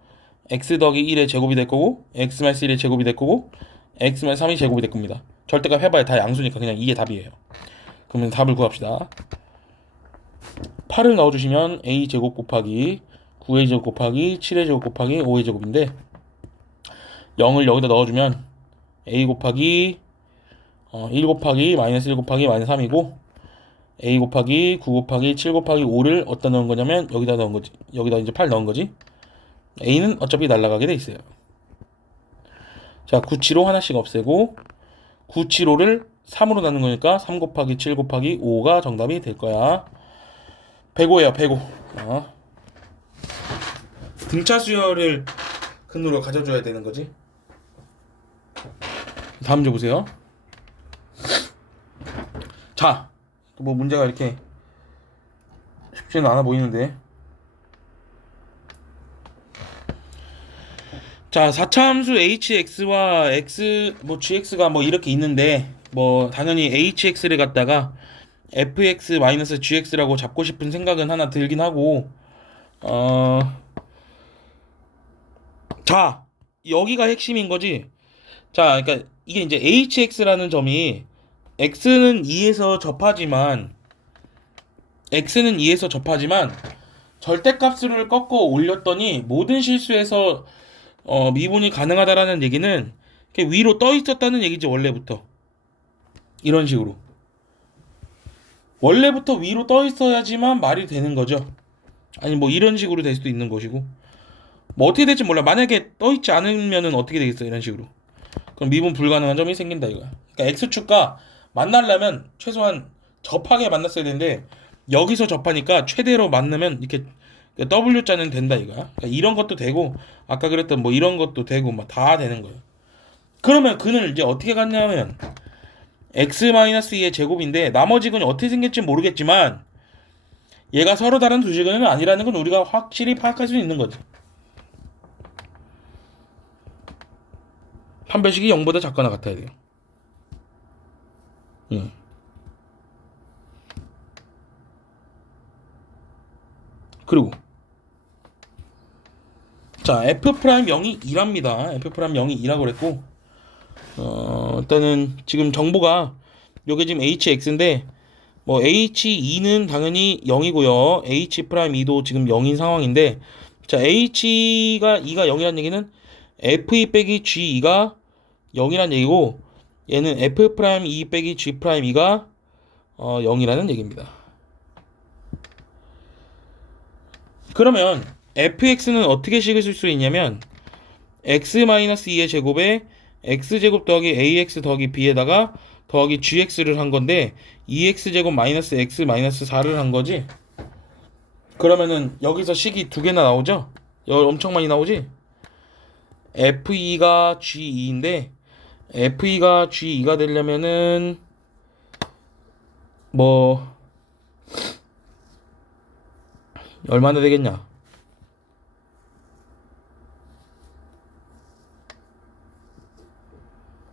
x 더하기 1의 제곱이 될 거고 x 마이너스 1의 제곱이 될 거고 x 마이너스 3이 제곱이 될 겁니다. 절대값 해봐야 다 양수니까 그냥 이게 답이에요. 그러면 답을 구합시다. 8을 넣어주시면 a 제곱 곱하기 9의 제곱 곱하기 7의 제곱 곱하기 5의 제곱인데 0을 여기다 넣어주면 a 곱하기 1 곱하기 마이너스 1 곱하기 마이너스 3이고 a 곱하기 9 곱하기 7 곱하기 5를 어디다 넣은 거냐면 여기다 넣은 거지. 여기다 이제 8 넣은 거지. a는 어차피 날아가게 돼 있어요. 자, 9, 7, 5 하나씩 없애고 9, 7, 5를 3으로 나눈 거니까 3 곱하기 7 곱하기 5가 정답이 될 거야. 105예요, 105. 등차 수열을 근으로 가져줘야 되는 거지. 다음 주 보세요. 자, 뭐 문제가 이렇게 쉽지는 않아 보이는데. 자, 4차 함수 hx와 x 뭐 gx가 뭐 이렇게 있는데 뭐 당연히 hx를 갖다가 fx-gx라고 잡고 싶은 생각은 하나 들긴 하고 자, 여기가 핵심인 거지. 자, 그러니까 이게 이제 hx라는 점이 x는 2에서 접하지만 절대값을 꺾어 올렸더니 모든 실수에서 미분이 가능하다라는 얘기는 위로 떠 있었다는 얘기지. 원래부터 이런 식으로 원래부터 위로 떠 있어야지만 말이 되는 거죠. 아니 뭐 이런 식으로 될 수도 있는 것이고 뭐 어떻게 될지 몰라. 만약에 떠 있지 않으면은 어떻게 되겠어? 이런 식으로 그럼 미분 불가능한 점이 생긴다 이거야. 그러니까 x축과 만나려면 최소한 접하게 만났어야 되는데 여기서 접하니까 최대로 만나면 이렇게 W자는 된다 이거야. 그러니까 이런 것도 되고 아까 그랬던 뭐 이런 것도 되고 막 다 되는 거예요. 그러면 근을 이제 어떻게 갖냐면 x-2의 제곱인데 나머지 근이 어떻게 생길지 모르겠지만 얘가 서로 다른 두 직근은 아니라는 건 우리가 확실히 파악할 수 있는 거지. 판별식이 0보다 작거나 같아야 돼요. 그리고 자, f'0이 2랍니다. f'0이 2라고 그랬고 일단은 지금 정보가 요게 지금 hx인데 뭐 h2는 당연히 0이고요. h'2도 지금 0인 상황인데 자, h가 2가 0이라는 얘기는 f2 빼기 g2가 0이라는 얘기고 얘는 f'2 빼기 g'2가 0이라는 얘기입니다. 그러면 fx는 어떻게 식을 쓸 수 있냐면 x-2의 제곱에 x제곱 더하기 ax 더하기 b에다가 더하기 gx를 한 건데 2x제곱 마이너스 x 마이너스 4를 한 거지. 그러면은 여기서 식이 두 개나 나오죠? 엄청 많이 나오지? f2가 g2인데 f2가 g2가 되려면은 뭐 얼마나 되겠냐?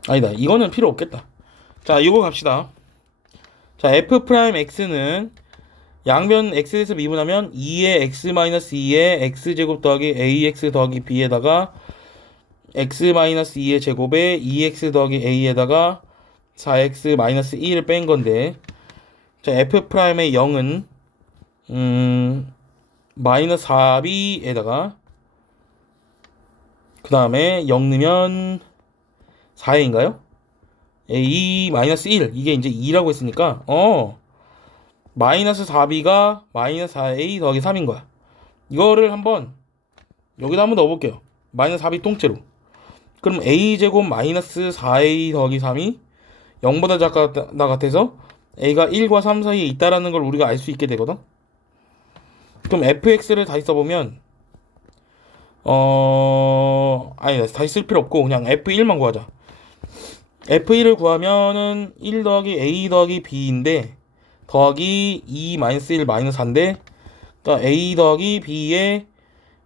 아니다. 이거는 필요 없겠다. 자, 이거 갑시다. 자, f'x는 양변 x에서 미분하면 2의 x-2의 x제곱 더하기 ax 더하기 b에다가 x-2의 제곱에 2x 더하기 a에다가 4x-1을 뺀 건데 자, f'의 0은 마이너스 4b에다가 그 다음에 0 넣으면 4회인가요? a 마이너스 1 이게 이제 2라고 했으니까 마이너스 4b가 마이너스 4a 더하기 3인 거야. 이거를 한번 여기다 한번 넣어볼게요. 마이너스 4b 통째로. 그럼 a제곱 마이너스 4a 더하기 3이 0보다 작다 같아서 a가 1과 3 사이에 있다라는 걸 우리가 알 수 있게 되거든. 그럼 fx를 다시 써보면 아니 다시 쓸 필요 없고 그냥 f1만 구하자. f1을 구하면은 1 더하기 a 더하기 b인데 더하기 2 마이너스 1 마이너스 4인데 그러니까 a 더하기 b의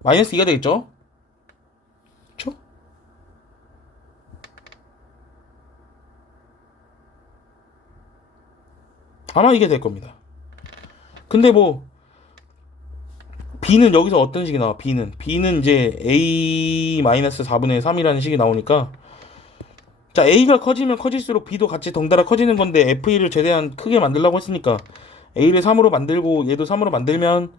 마이너스 2가 되겠죠? 그쵸? 아마 이게 될 겁니다. 근데 뭐 b는 여기서 어떤 식이 나와? b는 이제 a 마이너스 4분의 3이라는 식이 나오니까 자 a가 커지면 커질수록 b도 같이 덩달아 커지는 건데 f1을 최대한 크게 만들려고 했으니까 a를 3으로 만들고 얘도 3으로 만들면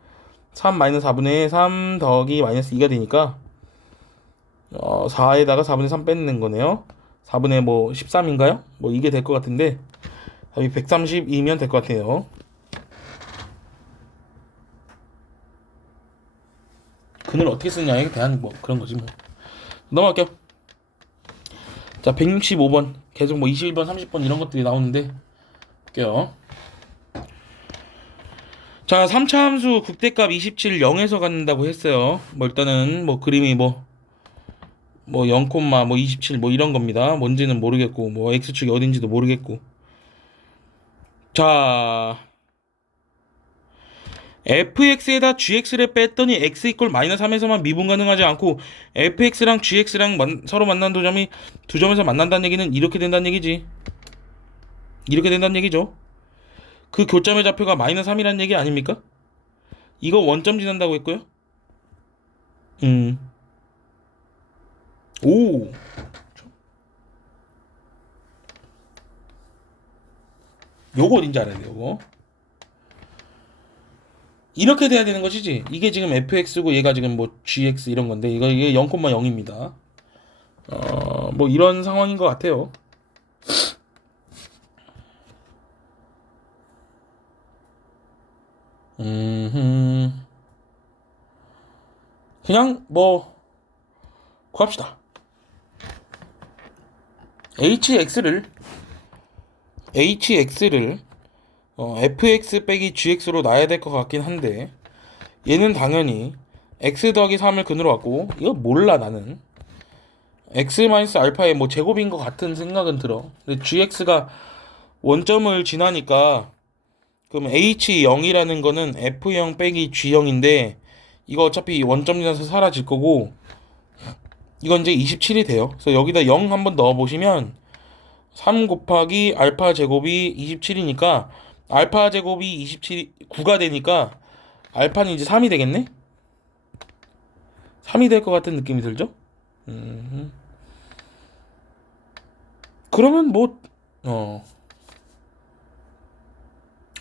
3 마이너스 4분의 3 더하기 마이너스 2가 되니까 4에다가 4분의 3 뺏는 거네요. 4분의 뭐 13인가요? 뭐 이게 될 것 같은데 답이 132면 될 것 같아요. 근을 어떻게 쓰냐에 대한 뭐 그런 거지 뭐. 넘어갈게요. 자 165번 계속 뭐 21번 30번 이런 것들이 나오는데 볼게요. 자 3차 함수 극대값 27 0에서 갖는다고 했어요. 뭐 일단은 뭐 그림이 뭐 0, 뭐 27 뭐 이런 겁니다. 뭔지는 모르겠고 뭐 x축이 어딘지도 모르겠고. 자 fx에다 gx를 뺐더니 x 이퀄 마이너스 3에서만 미분 가능하지 않고 fx랑 gx랑 서로 만난 도점이 두 점에서 만난다는 얘기는 이렇게 된다는 얘기지. 이렇게 된다는 얘기죠. 그 교점의 좌표가 마이너스 3이라는 얘기 아닙니까? 이거 원점 지난다고 했고요. 오. 요거 어딘지 알아야 돼, 요거. 이렇게 돼야 되는 것이지. 이게 지금 fx고 얘가 지금 뭐 gx 이런 건데 이게 0,0입니다. 뭐 이런 상황인 것 같아요. 그냥 뭐 구합시다. hx를 fx 빼기 gx로 놔야 될 것 같긴 한데 얘는 당연히 x 더하기 3을 근으로 갖고 이거 몰라 나는 x-알파의 뭐 제곱인 것 같은 생각은 들어. 근데 gx가 원점을 지나니까 그럼 h0이라는 거는 f0 빼기 g0인데 이거 어차피 원점 지나서 사라질 거고 이건 이제 27이 돼요. 그래서 여기다 0 한번 넣어보시면 3 곱하기 알파 제곱이 27이니까 알파 제곱이 27, 9가 되니까 알파는 이제 3이 되겠네? 3이 될 것 같은 느낌이 들죠? 그러면 뭐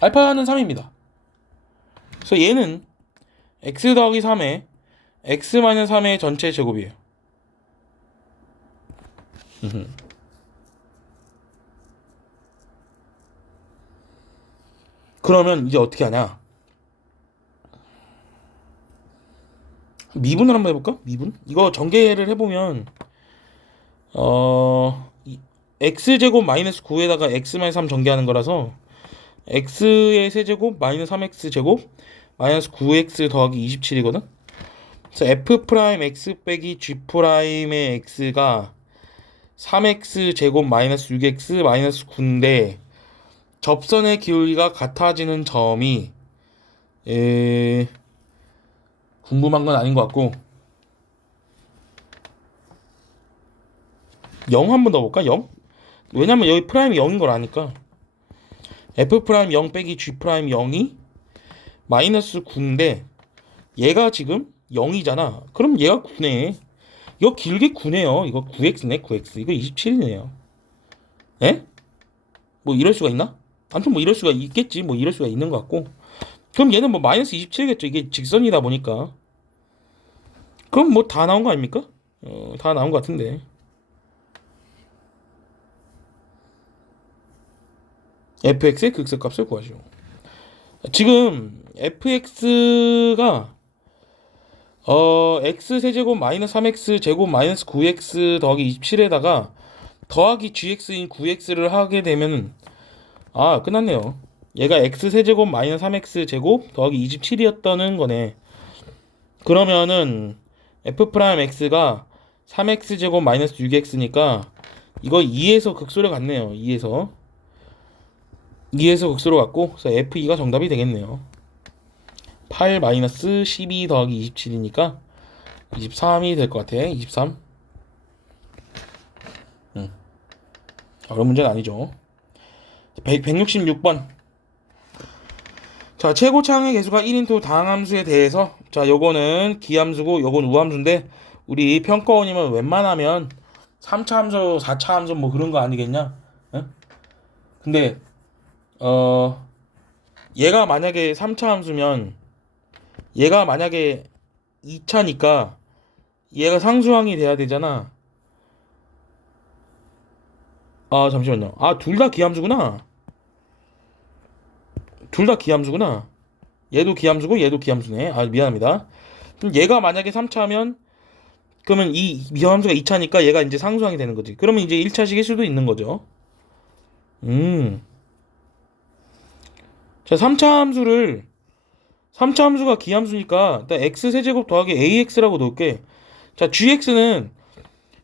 알파는 3입니다. 그래서 얘는 x 더하기 3에 x-3의 전체 제곱이에요. 그러면 이제 어떻게 하냐? 미분을 한번 해볼까? 미분? 이거 전개를 해보면 x제곱 마이너스 9에다가 x-3 전개하는 거라서 x의 세제곱 마이너스 3x제곱 마이너스 9x 더하기 27이거든? 그래서 f'x 빼기 g'의 x가 3x제곱 마이너스 6x 마이너스 9인데 접선의 기울기가 같아지는 점이 궁금한 건 아닌 것 같고 0 한번 넣어볼까? 0? 왜냐면 여기 프라임이 0인 걸 아니까 f 프라임 0 빼기 g 프라임 0이 마이너스 9인데 얘가 지금 0이잖아. 그럼 얘가 9네. 이거 길게 9네요. 이거 9x네 9x. 이거 27이네요. 에? 뭐 이럴 수가 있나? 아무튼 뭐 이럴 수가 있겠지. 뭐 이럴 수가 있는 것 같고 그럼 얘는 뭐 마이너스 27이겠죠. 이게 직선이다 보니까 그럼 뭐 다 나온 거 아닙니까? 다 나온 것 같은데 fx의 극세값을 구하시오. 지금 fx가 x세제곱 마이너스 3x 제곱 마이너스 9x 더하기 27에다가 더하기 gx인 9x를 하게 되면 끝났네요. 얘가 x 세제곱 마이너스 3x 제곱 더하기 27이었다는 거네. 그러면은 f 프라임 x가 3x 제곱 마이너스 6x니까 이거 2에서 극소로 갔네요. 2에서 극소로 갔고, 그래서 f2가 정답이 되겠네요. 8 마이너스 12 더하기 27이니까 23이 될 것 같아. 23. 어려운 문제는 아니죠. 166번. 자, 최고차항의 개수가 1인투 다항함수에 대해서, 자, 요거는 기함수고 요건 우함수인데, 우리 평가원이면 웬만하면 3차 함수, 4차 함수 뭐 그런 거 아니겠냐? 응? 근데 얘가 만약에 3차 함수면 얘가 만약에 2차니까 얘가 상수항이 돼야 되잖아. 아, 잠시만요. 아, 둘 다 기함수구나. 둘 다 기함수구나. 얘도 기함수고 얘도 기함수네. 아, 미안합니다. 그럼 얘가 만약에 3차면 그러면 이 미함수가 2차니까 얘가 이제 상수항이 되는 거지. 그러면 이제 1차식일 수도 있는 거죠. 자, 3차 함수가 기함수니까 일단 x 세제곱 더하기 ax라고 놓을게. 자, gx는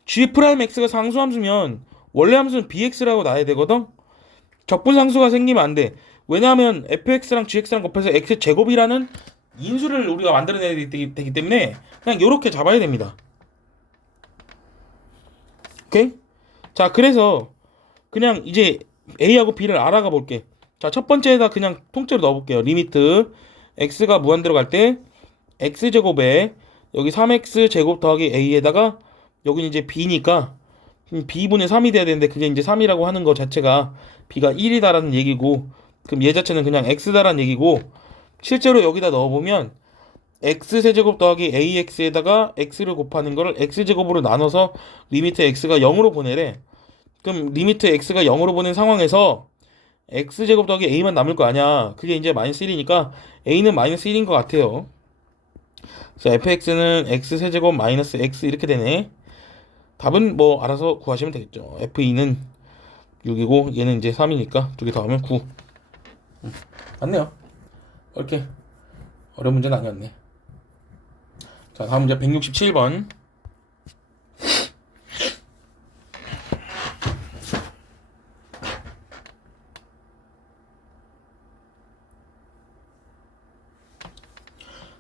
g 프라임 x가 상수함수면 원래 함수는 bx라고 놔야 되거든. 적분상수가 생기면 안 돼. 왜냐하면 fx랑 gx랑 곱해서 x 제곱이라는 인수를 우리가 만들어내야 되기 때문에 그냥 이렇게 잡아야 됩니다. 오케이? 자, 그래서 그냥 이제 a하고 b를 알아가 볼게. 자, 첫 번째에다 그냥 통째로 넣어볼게요. 리미트 x가 무한대로 갈 때 x제곱에 여기 3x 제곱 더하기 a에다가 여기는 이제 b니까 b분의 3이 돼야 되는데 그게 이제 3이라고 하는 거 자체가 b가 1이다라는 얘기고, 그럼 얘 자체는 그냥 x다라는 얘기고, 실제로 여기다 넣어보면 x세제곱 더하기 ax에다가 x를 곱하는 거를 x제곱으로 나눠서 리미트 x가 0으로 보내래. 그럼 리미트 x가 0으로 보낸 상황에서 x제곱 더하기 a만 남을 거 아니야. 그게 이제 마이너스 1이니까 a는 마이너스 1인 것 같아요. 그래서 fx는 x세제곱 마이너스 x 이렇게 되네. 답은 뭐 알아서 구하시면 되겠죠. f2는 6이고 얘는 이제 3이니까 두 개 더하면 9. 맞네요. 이렇게 어려운 문제는 아니었네. 자, 다음 문제 167번.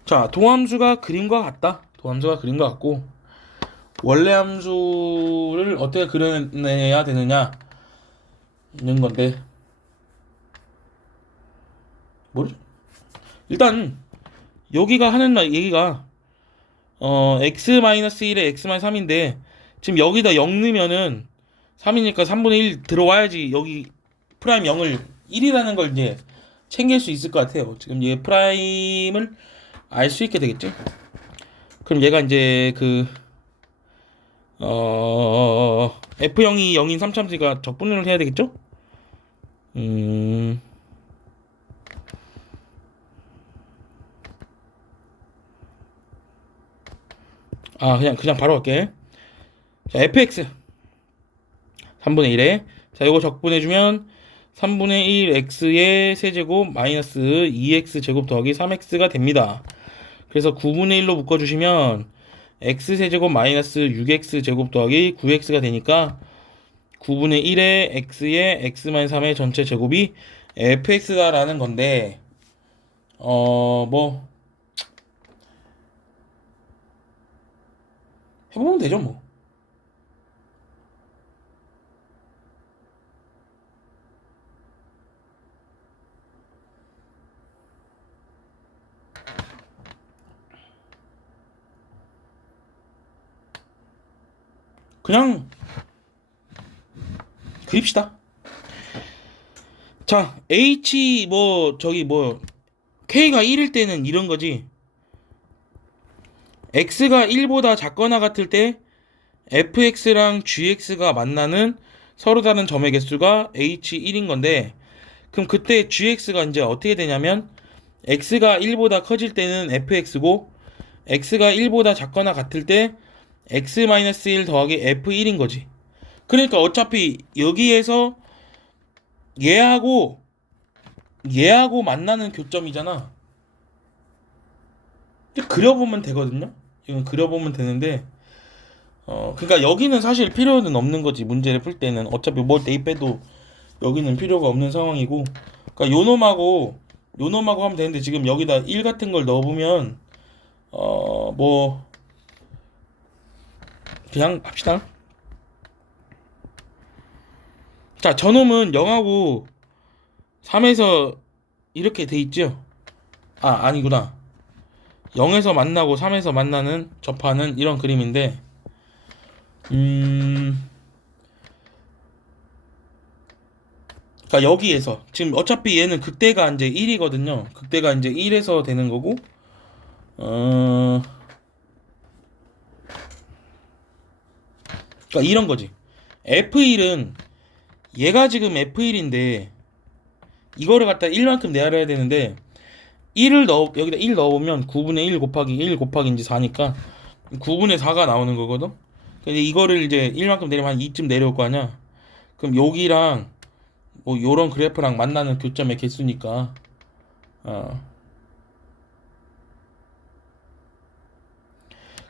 자, 도함수가 그림과 같다. 도함수가 그림과 같고, 원래 함수를 어떻게 그려내야 되느냐 있는 건데, 뭐지? 일단 여기가 하는 얘기가 x-1에 x-3인데 지금 여기다 0 넣으면은 3이니까 3분의 1 들어와야지 여기 프라임 0을 1이라는 걸 이제 챙길 수 있을 것 같아요. 지금 얘 프라임을 알 수 있게 되겠죠. 그럼 얘가 이제 그 f0이 0인 3참수니까 적분을 해야 되겠죠? 아, 그냥 바로 할게. 자, fx 3분의 1에, 자, 이거 적분해주면 3분의 1 x의 세제곱 마이너스 2x 제곱 더하기 3x가 됩니다. 그래서 9분의 1로 묶어주시면 x 세제곱 마이너스 6x 제곱 더하기 9x가 되니까 9분의 1의 x의 x-3의 전체 제곱이 fx다라는 건데, 뭐 해보면 되죠, 뭐. 그냥 그립시다. 자, h 뭐 저기 뭐 k가 1일 때는 이런 거지. x가 1보다 작거나 같을 때 fx랑 gx가 만나는 서로 다른 점의 개수가 h1인 건데, 그럼 그때 gx가 이제 어떻게 되냐면 x가 1보다 커질 때는 fx고 x가 1보다 작거나 같을 때 x-1 더하기 f1인 거지. 그러니까 어차피 여기에서 얘하고 얘하고 만나는 교점이잖아. 이제 그려보면 되거든요. 이건 그려보면 되는데 그러니까 여기는 사실 필요는 없는 거지. 문제를 풀 때는 어차피 뭘 대입해도 여기는 필요가 없는 상황이고, 그러니까 요놈하고 하면 되는데 지금 여기다 1 같은 걸 넣어보면 뭐 그냥 합시다. 자, 저놈은 0하고 3에서 이렇게 돼 있죠. 아, 아니구나. 0에서 만나고 3에서 만나는 접하는 이런 그림인데, 그러니까 여기에서 지금 어차피 얘는 극대가 이제 1이거든요. 극대가 이제 1에서 되는 거고, 어, 그러니까 이런 거지. F1은 얘가 지금 F1인데 이거를 갖다 1만큼 내야 되는데 1을 여기다 1 넣어보면 9분의 1 곱하기 1 곱하기 이제 4니까 9분의 4가 나오는 거거든. 근데 이거를 이제 1만큼 내리면 한 2쯤 내려올 거 아니야. 그럼 여기랑 뭐 요런 그래프랑 만나는 교점의 개수니까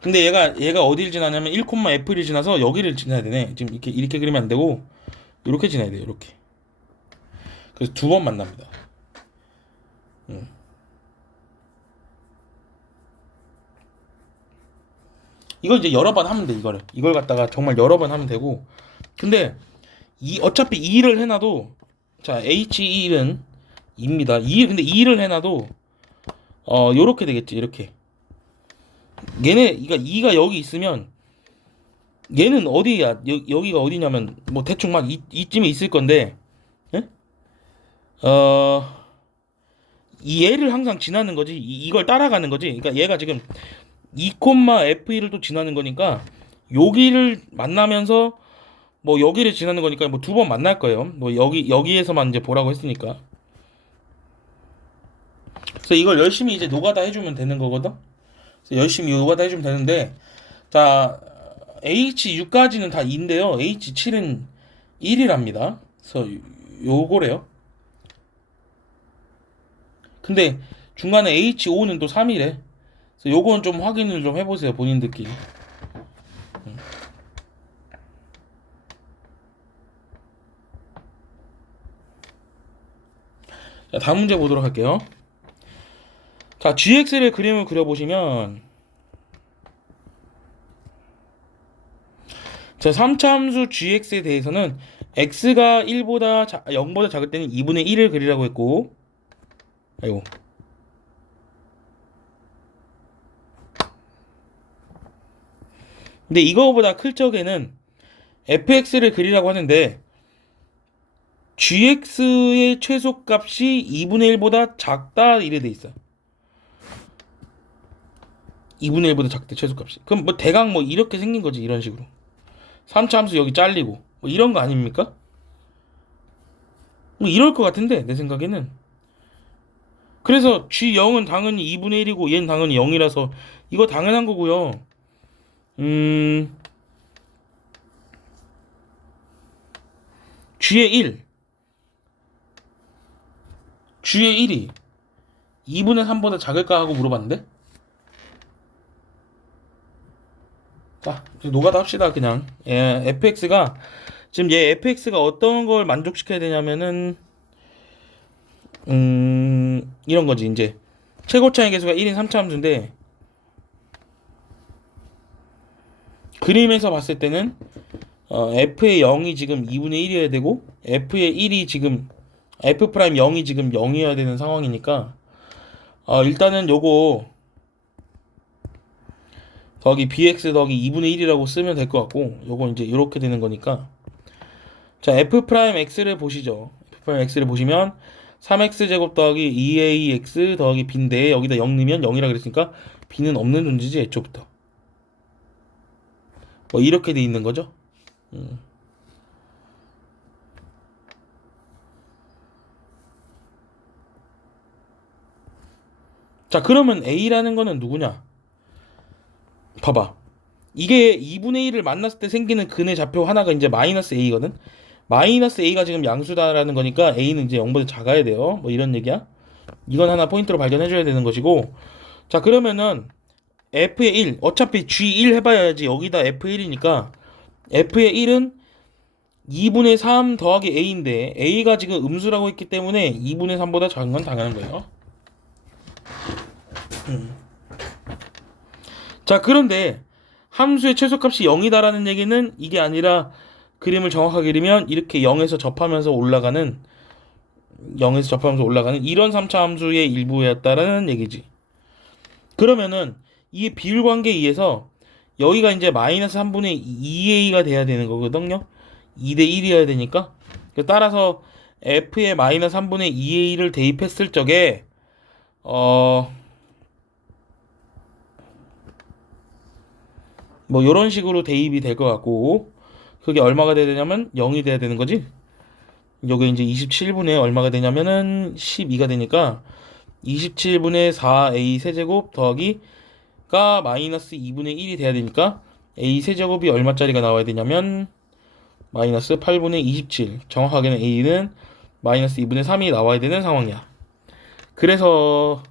근데 얘가 어디를 지나냐면 1,F를 지나서 여기를 지나야 되네. 지금 이렇게 그리면 안 되고 이렇게 지나야 돼요. 이렇게. 그래서 두 번 만납니다. 이걸 이제 여러 번 하면 돼. 이걸 갖다가 정말 여러 번 하면 되고. 근데 어차피 2를 해놔도, 자, H1은 2입니다. 근데 2를 해놔도 요렇게 되겠지. 이렇게. 그러니까 2가 여기 있으면 얘는 어디야? 여기가 어디냐면 뭐 대충 막 이쯤에 있을 건데, 예? 어, 이 얘를 항상 지나는 거지. 이걸 따라가는 거지. 그러니까 얘가 지금 2,F1을 또 지나는 거니까 여기를 만나면서 뭐 여기를 지나는 거니까 뭐 두 번 만날 거예요. 뭐 여기에서만 이제 보라고 했으니까. 그래서 이걸 열심히 이제 노가다 해주면 되는 거거든. 그래서 열심히 노가다 해주면 되는데, 자, H6까지는 다 2인데요. H7은 1이랍니다. 그래서 요거래요. 근데 중간에 H5는 또 3이래. 그래서 요건 좀 확인을 좀 해보세요. 본인들끼리. 자, 다음 문제 보도록 할게요. 자, GX를 그림을 그려보시면, 자, 3차 함수 GX에 대해서는 X가 0보다 작을 때는 2분의 1을 그리라고 했고, 아이고. 근데 이거보다 클 적에는 fx를 그리라고 하는데 gx의 최소값이 2분의 1보다 작다 이래 돼 있어. 2분의 1보다 작다 최소값이. 그럼 뭐 대강 뭐 이렇게 생긴 거지. 이런 식으로 3차 함수 여기 잘리고 뭐 이런 거 아닙니까? 뭐 이럴 것 같은데 내 생각에는. 그래서 g0은 당연히 2분의 1이고 얘는 당연히 0이라서 이거 당연한 거고요. g의 1 g의 1이 2분의 3보다 작을까 하고 물어봤는데, 자 노가다 합시다. 그냥 fx가 지금 얘 fx가 어떤 걸 만족시켜야 되냐면은 이런 거지. 이제 최고차의 계수가 1인 3차 함수인데 그림에서 봤을 때는 f의 0이 지금 2분의 1이어야 되고 f의 1이 지금 f 프라임 0이 지금 0이어야 되는 상황이니까 일단은 요거 더하기 bx 더하기 2분의 1이라고 쓰면 될 것 같고, 요거 이제 이렇게 되는 거니까, 자 f 프라임 x를 보시죠. f 프라임 x를 보시면 3x 제곱 더하기 2ax 더하기 b인데 여기다 0 넣으면 0이라 그랬으니까 b는 없는 존재지 애초부터. 뭐 이렇게 돼 있는 거죠. 자 그러면 a라는 거는 누구냐? 봐봐. 이게 2분의 1을 만났을 때 생기는 근의 좌표 하나가 이제 마이너스 a거든. 마이너스 a가 지금 양수다라는 거니까 a는 이제 0보다 작아야 돼요. 뭐 이런 얘기야. 이건 하나 포인트로 발견해줘야 되는 것이고. 자, 그러면은 f의 1 어차피 g1 해봐야지. 여기다 f1이니까 f의 1은 2분의 3 더하기 a인데 a가 지금 음수라고 했기 때문에 2분의 3보다 작은 건 당연한 거예요. 자, 그런데 함수의 최소값이 0이다라는 얘기는 이게 아니라 그림을 정확하게 그리면 이렇게 0에서 접하면서 올라가는 이런 3차 함수의 일부였다라는 얘기지. 그러면은 이 비율 관계에 의해서 여기가 이제 마이너스 3분의 2a가 돼야 되는 거거든요. 2대 1이어야 되니까. 따라서 f의 마이너스 3분의 2a를 대입했을 적에 뭐 이런 식으로 대입이 될 것 같고, 그게 얼마가 돼야 되냐면 0이 돼야 되는 거지. 요게 이제 27분의 얼마가 되냐면은 12가 되니까 27분의 4a 세제곱 더하기가 마이너스 2분의 1이 돼야 되니까 a 세제곱이 얼마짜리가 나와야 되냐면 마이너스 8분의 27, 정확하게는 a는 마이너스 2분의 3이 나와야 되는 상황이야. 그래서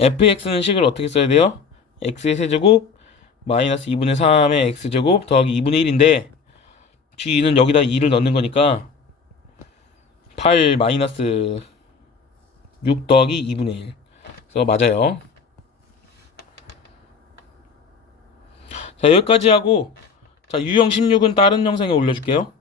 fx는 식을 어떻게 써야 돼요? x의 세제곱 마이너스 2분의 3의 x제곱 더하기 2분의 1인데 g는 여기다 2를 넣는 거니까 8 마이너스 6 더하기 2분의 1. 그래서 맞아요. 자, 여기까지 하고, 자, 유형 16은 다른 영상에 올려줄게요.